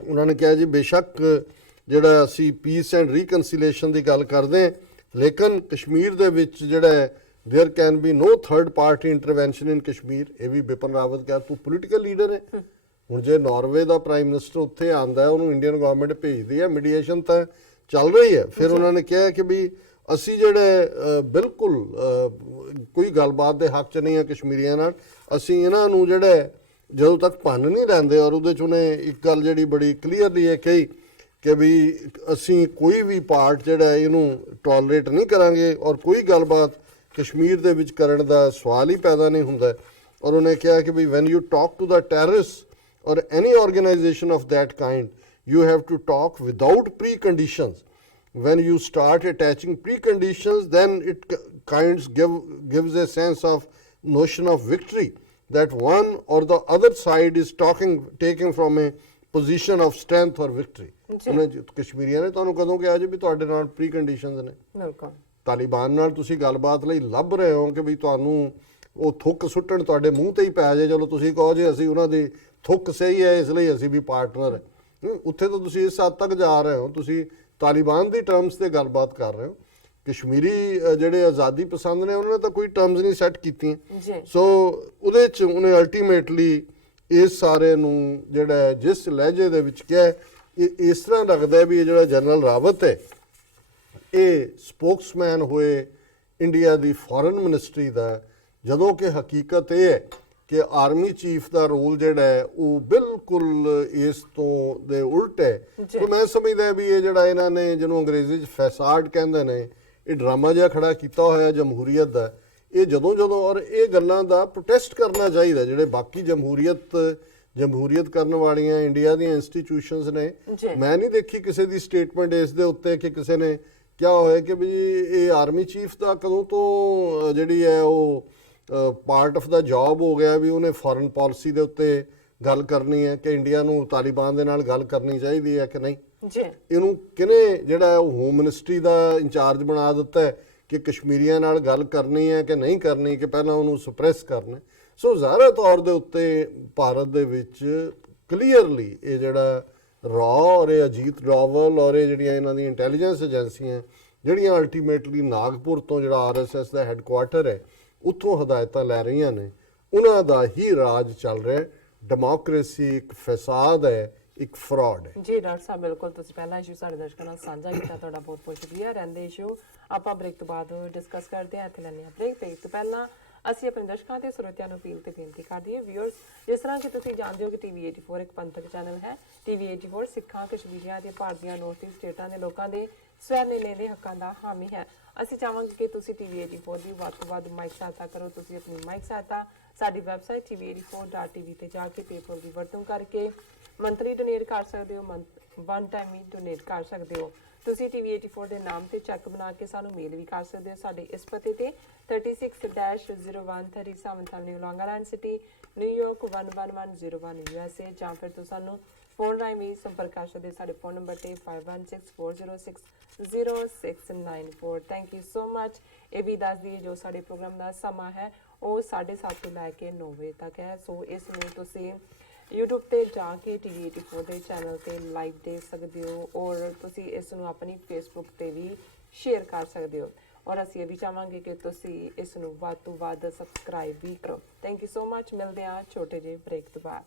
ਉਹਨਾਂ ਨੇ ਕਿਹਾ ਜੀ ਬੇਸ਼ੱਕ ਜਿਹੜਾ ਅਸੀਂ ਪੀਸ ਐਂਡ ਰੀਕਨਸੀਲੇਸ਼ਨ ਦੀ ਗੱਲ ਕਰਦੇ ਹਾਂ ਲੇਕਿਨ ਕਸ਼ਮੀਰ ਦੇ ਵਿੱਚ ਜਿਹੜਾ there can be no third party intervention in Kashmir ਇਹ ਵੀ ਬਿਪਨ ਰਾਵਤ ਕਿਹਾ ਤੂੰ ਪੋਲੀਟੀਕਲ ਲੀਡਰ ਹੈ ਹੁਣ ਜੇ ਨਾਰਵੇ ਦਾ ਪ੍ਰਾਈਮ ਮਿਨਿਸਟਰ ਉੱਥੇ ਆਂਦਾ ਹੈ ਉਹਨੂੰ ਇੰਡੀਅਨ ਗਵਰਨਮੈਂਟ ਭੇਜਦੀ ਹੈ ਮੀਡੀਏਸ਼ਨ ਤਾਂ ਚੱਲ ਰਹੀ ਹੈ ਫਿਰ ਉਹਨਾਂ ਨੇ ਕਿਹਾ ਕਿ ਵੀ ਅਸੀਂ ਜਿਹੜੇ ਬਿਲਕੁਲ ਕੋਈ ਗੱਲਬਾਤ ਦੇ ਹੱਕ 'ਚ ਨਹੀਂ ਆ ਕਸ਼ਮੀਰੀਆਂ ਨਾਲ ਅਸੀਂ ਇਹਨਾਂ ਨੂੰ ਜਿਹੜਾ ਜਦੋਂ ਤੱਕ ਭੰਨ ਨਹੀਂ ਲੈਂਦੇ ਔਰ ਉਹਦੇ 'ਚ ਉਹਨੇ ਇੱਕ ਗੱਲ ਜਿਹੜੀ ਬੜੀ ਕਲੀਅਰਲੀ ਹੈ ਕਹੀ ਕਿ ਵੀ ਅਸੀਂ ਕੋਈ ਵੀ ਪਾਰਟ ਜਿਹੜਾ ਇਹਨੂੰ ਟੋਲਰੇਟ ਨਹੀਂ ਕਰਾਂਗੇ ਔਰ ਕੋਈ ਗੱਲਬਾਤ ਕਸ਼ਮੀਰ ਦੇ ਵਿੱਚ ਕਰਨ ਦਾ ਸਵਾਲ ਹੀ ਪੈਦਾ ਨਹੀਂ ਹੁੰਦਾ ਔਰ ਉਹਨੇ ਕਿਹਾ ਕਿ ਵੀ when you talk to the terrorist or any organisation of that kind you have to talk without preconditions. When you start attaching preconditions, then it gives a sense of notion of victory, that one or the other side is taking from a position of strength or victory. ਉਹਨੇ ਕਸ਼ਮੀਰੀਆਂ ਨੇ ਤੁਹਾਨੂੰ ਕਦੋਂ ਕਿਹਾ ਜੀ ਵੀ ਤੁਹਾਡੇ ਨਾਲ ਪ੍ਰੀਕੰਡੀਸ਼ਨਸ ਨੇ ਬਿਲਕੁਲ ਤਾਲਿਬਾਨ ਨਾਲ ਤੁਸੀਂ ਗੱਲਬਾਤ ਲਈ ਲੱਭ ਰਹੇ ਹੋ ਕਿ ਵੀ ਤੁਹਾਨੂੰ ਉਹ ਥੁੱਕ ਸੁੱਟਣ ਤੁਹਾਡੇ ਮੂੰਹ ਤੇ ਹੀ ਪੈ ਜਾਏ ਚਲੋ ਤੁਸੀਂ ਕਹੋ ਜੀ ਅਸੀਂ ਉਹਨਾਂ ਦੀ ਥੁੱਕ ਸਹੀ ਹੈ ਇਸ ਲਈ ਅਸੀਂ ਵੀ ਪਾਰਟਨਰ ਹੈ ਉੱਥੇ ਤਾਂ ਤੁਸੀਂ ਇਸ ਹੱਦ ਤੱਕ ਜਾ ਰਹੇ ਹੋ ਤੁਸੀਂ ਤਾਲਿਬਾਨ ਦੀ ਟਰਮਸ ਤੇ ਗੱਲਬਾਤ ਕਰ ਰਹੇ ਹੋ ਕਸ਼ਮੀਰੀ ਜਿਹੜੇ ਆਜ਼ਾਦੀ ਪਸੰਦ ਨੇ ਉਹਨਾਂ ਨੇ ਤਾਂ ਕੋਈ ਟਰਮਸ ਨਹੀਂ ਸੈੱਟ ਕੀਤੀਆਂ ਸੋ ਉਹਦੇ ਚ ਉਹਨੇ ਅਲਟੀਮੇਟਲੀ ਇਸ ਸਾਰੇ ਨੂੰ ਜਿਹੜਾ ਜਿਸ ਲਹਿਜੇ ਦੇ ਵਿੱਚ ਕਿਹਾ ਇਸ ਤਰ੍ਹਾਂ ਲੱਗਦਾ ਵੀ ਇਹ ਜਿਹੜਾ ਜਨਰਲ ਰਾਵਤ ਹੈ ਇਹ ਸਪੋਕਸਮੈਨ ਹੋਏ ਇੰਡੀਆ ਦੀ ਫੋਰਨ ਮਿਨਿਸਟਰੀ ਦਾ ਜਦੋਂ ਕਿ ਹਕੀਕਤ ਇਹ ਹੈ ਕਿ ਆਰਮੀ ਚੀਫ ਦਾ ਰੋਲ ਜਿਹੜਾ ਹੈ ਉਹ ਬਿਲਕੁਲ ਇਸ ਤੋਂ ਦੇ ਉਲਟ ਹੈ ਤੇ ਮੈਂ ਸਮਝਦਾ ਵੀ ਇਹ ਜਿਹੜਾ ਇਹਨਾਂ ਨੇ ਜਿਹਨੂੰ ਅੰਗਰੇਜ਼ੀ 'ਚ ਫੈਸਾਡ ਕਹਿੰਦੇ ਨੇ ਇਹ ਡਰਾਮਾ ਜਿਹਾ ਖੜਾ ਕੀਤਾ ਹੋਇਆ ਜਮਹੂਰੀਅਤ ਦਾ ਇਹ ਜਦੋਂ ਔਰ ਇਹ ਗੱਲਾਂ ਦਾ ਪ੍ਰੋਟੈਸਟ ਕਰਨਾ ਚਾਹੀਦਾ ਜਿਹੜੇ ਬਾਕੀ ਜਮਹੂਰੀਅਤ ਕਰਨ ਵਾਲੀਆਂ ਇੰਡੀਆ ਦੀਆਂ ਇੰਸਟੀਟਿਊਸ਼ਨਸ ਨੇ ਮੈਂ ਨਹੀਂ ਦੇਖੀ ਕਿਸੇ ਦੀ ਸਟੇਟਮੈਂਟ ਇਸ ਦੇ ਉੱਤੇ ਕਿ ਕਿਸੇ ਨੇ ਕਿਹਾ ਹੋਇਆ ਕਿ ਵੀ ਇਹ ਆਰਮੀ ਚੀਫ ਦਾ ਕਦੋਂ ਤੋਂ ਜਿਹੜੀ ਹੈ ਉਹ ਪਾਰਟ ਆਫ ਦਾ ਜੌਬ ਹੋ ਗਿਆ ਵੀ ਉਹਨੇ ਫੋਰਨ ਪਾਲਿਸੀ ਦੇ ਉੱਤੇ ਗੱਲ ਕਰਨੀ ਹੈ ਕਿ ਇੰਡੀਆ ਨੂੰ ਤਾਲਿਬਾਨ ਦੇ ਨਾਲ ਗੱਲ ਕਰਨੀ ਚਾਹੀਦੀ ਹੈ ਕਿ ਨਹੀਂ ਇਹਨੂੰ ਕਿਹਨੇ ਜਿਹੜਾ ਉਹ ਹੋਮ ਮਿਨਿਸਟਰੀ ਦਾ ਇੰਚਾਰਜ ਬਣਾ ਦਿੱਤਾ ਹੈ ਕਿ ਕਸ਼ਮੀਰੀਆਂ ਨਾਲ ਗੱਲ ਕਰਨੀ ਹੈ ਕਿ ਨਹੀਂ ਕਰਨੀ ਕਿ ਪਹਿਲਾਂ ਉਹਨੂੰ ਸੁਪਰੈਸ ਕਰਨਾ ਸੋ ਜ਼ਾਹਰ ਤੌਰ ਦੇ ਉੱਤੇ ਭਾਰਤ ਦੇ ਵਿੱਚ ਕਲੀਅਰਲੀ ਇਹ ਜਿਹੜਾ ਔਰ ਇਹ ਅਜੀਤ ਡੋਵਲ ਔਰ ਇਹ ਜਿਹੜੀਆਂ ਇਹਨਾਂ ਦੀਆਂ ਇੰਟੈਲੀਜੈਂਸ ਏਜੰਸੀਆਂ ਜਿਹੜੀਆਂ ਅਲਟੀਮੇਟਲੀ ਨਾਗਪੁਰ ਤੋਂ ਜਿਹੜਾ ਆਰਐਸਐਸ ਦਾ ਹੈੱਡਕੁਆਰਟਰ ਹੈ ਉੱਥੋਂ ਹਦਾਇਤਾਂ ਲੈ ਰਹੀਆਂ ਨੇ ਉਹਨਾਂ ਦਾ ਹੀ ਰਾਜ ਚੱਲ ਰਿਹਾ ਡੈਮੋਕ੍ਰੇਸੀ ਇੱਕ ਫਸਾਦ ਹੈ ਇੱਕ ਫਰਾਡ ਹੈ ਜੀ ਡਾਕਟਰ ਸਾਹਿਬ ਬਿਲਕੁਲ ਤੁਸੀਂ ਪਹਿਲਾ ਇਸ਼ੂ ਸਾਡੇ ਦਰਸ਼ਕਾਂ ਨਾਲ ਸਾਂਝਾ ਕੀਤਾ ਤੁਹਾਡਾ ਬਹੁਤ ਬਹੁਤ ਸ਼ੁਕਰੀਆ ਰਹਿੰਦੇ ਇਸ਼ੂ ਆਪਾਂ ਬ੍ਰੇਕ ਤੋਂ ਬਾਅਦ ਡਿਸਕਸ ਕਰਦੇ ਹਾਂ ਇੱਥੇ ਲੈਣੇ ਆ ਬ੍ਰੇਕ ਤੇ ਇਸ ਤੋਂ ਪਹਿਲਾਂ ਅਸੀਂ ਆਪਣੇ ਦਰਸ਼ਕਾਂ ਤੇ ਸਰੋਤਿਆਂ ਨੂੰ ਅਪੀਲ ਤੇ ਬੇਨਤੀ ਕਰਦੇ ਹਾਂ ਵਿਊਅਰਸ ਜਿਸ ਤਰ੍ਹਾਂ ਕਿ ਤੁਸੀਂ ਜਾਣਦੇ ਹੋ ਕਿ ਟੀਵੀ 84 ਇੱਕ ਪੰਥਕ ਚੈਨਲ ਹੈ ਟੀਵੀ 84 ਸਿੱਖਾਂ ਕਸ਼ਮੀਰੀਆਂ ਤੇ ਭਾਰਤੀਆਂ ਨੌਰਥ ਈਸਟ ਸਟੇਟਾਂ ਦੇ ਲੋਕਾਂ ਦੇ ਸਵੈ ਨਿਰਣੇ ਦੇ ਹੱਕਾਂ ਦਾ ਹਾਮੀ ਹੈ ਅਸੀਂ ਚਾਹਾਂਗੇ ਕਿ ਤੁਸੀਂ ਟੀਵੀ 84 ਦੀ ਵੱਧ ਤੋਂ ਵੱਧ ਮਾਈਕ ਸਹਾਇਤਾ ਕਰੋ ਤੁਸੀਂ ਆਪਣੀ ਮਾਈਕ ਸਹਾਇਤਾ ਸਾਡੀ ਵੈਬਸਾਈਟ tv84.tv ਤੇ ਜਾ ਕੇ ਪੇਪਲ ਦੀ ਵਰਤੋਂ ਕਰਕੇ ਮੰਥਲੀ ਡੋਨੇਟ ਕਰ ਸਕਦੇ ਹੋ ਵਨ ਟਾਈਮ ਹੀ ਡੋਨੇਟ ਕਰ ਸਕਦੇ ਹੋ ਤੁਸੀਂ ਟੀਵੀ 84 ਦੇ ਨਾਮ ਤੇ ਚੈੱਕ ਬਣਾ ਕੇ ਸਾਨੂੰ ਮੇਲ ਵੀ ਕਰ ਸਕਦੇ ਹੋ ਸਾਡੇ ਇਸ ਪਤੇ ਤੇ 36-0137 Avenue Long Island City New York 11101 USA ਜਾਂ ਫਿਰ ਤੁਸੀਂ ਸਾਨੂੰ ਫੋਨ ਰਾਹੀਂ ਵੀ ਸੰਪਰਕ ਕਰ ਸਕਦੇ ਸਾਡੇ ਫੋਨ ਨੰਬਰ ਤੇ 5164060694 ਥੈਂਕ ਯੂ ਸੋ ਮਚ ਇਹ ਵੀ ਦੱਸ ਦਈਏ ਜੋ ਸਾਡੇ ਪ੍ਰੋਗਰਾਮ ਦਾ ਸਮਾਂ ਹੈ ਉਹ 7:30 ਤੋਂ ਲੈ ਕੇ 9 ਵਜੇ ਤੱਕ ਹੈ ਸੋ ਇਸ ਨੂੰ ਤੁਸੀਂ YouTube ਤੇ ਜਾ ਕੇ ਟੀਵੀ 84 ਦੇ ਚੈਨਲ ਤੇ ਲਾਈਵ ਦੇਖ ਸਕਦੇ ਹੋ ਔਰ ਤੁਸੀਂ ਇਸ ਨੂੰ ਆਪਣੀ Facebook ਤੇ ਵੀ ਸ਼ੇਅਰ ਕਰ ਸਕਦੇ ਹੋ ਔਰ ਅਸੀਂ ਇਹ ਵੀ ਚਾਹਾਂਗੇ ਕਿ ਤੁਸੀਂ ਇਸ ਨੂੰ ਵੱਧ ਤੋਂ ਵੱਧ ਸਬਸਕ੍ਰਾਈਬ ਵੀ ਕਰੋ ਥੈਂਕ ਯੂ ਸੋ ਮਚ ਮਿਲਦੇ ਹਾਂ ਛੋਟੇ ਜਿਹੇ ਬ੍ਰੇਕ ਤੋਂ ਬਾਅਦ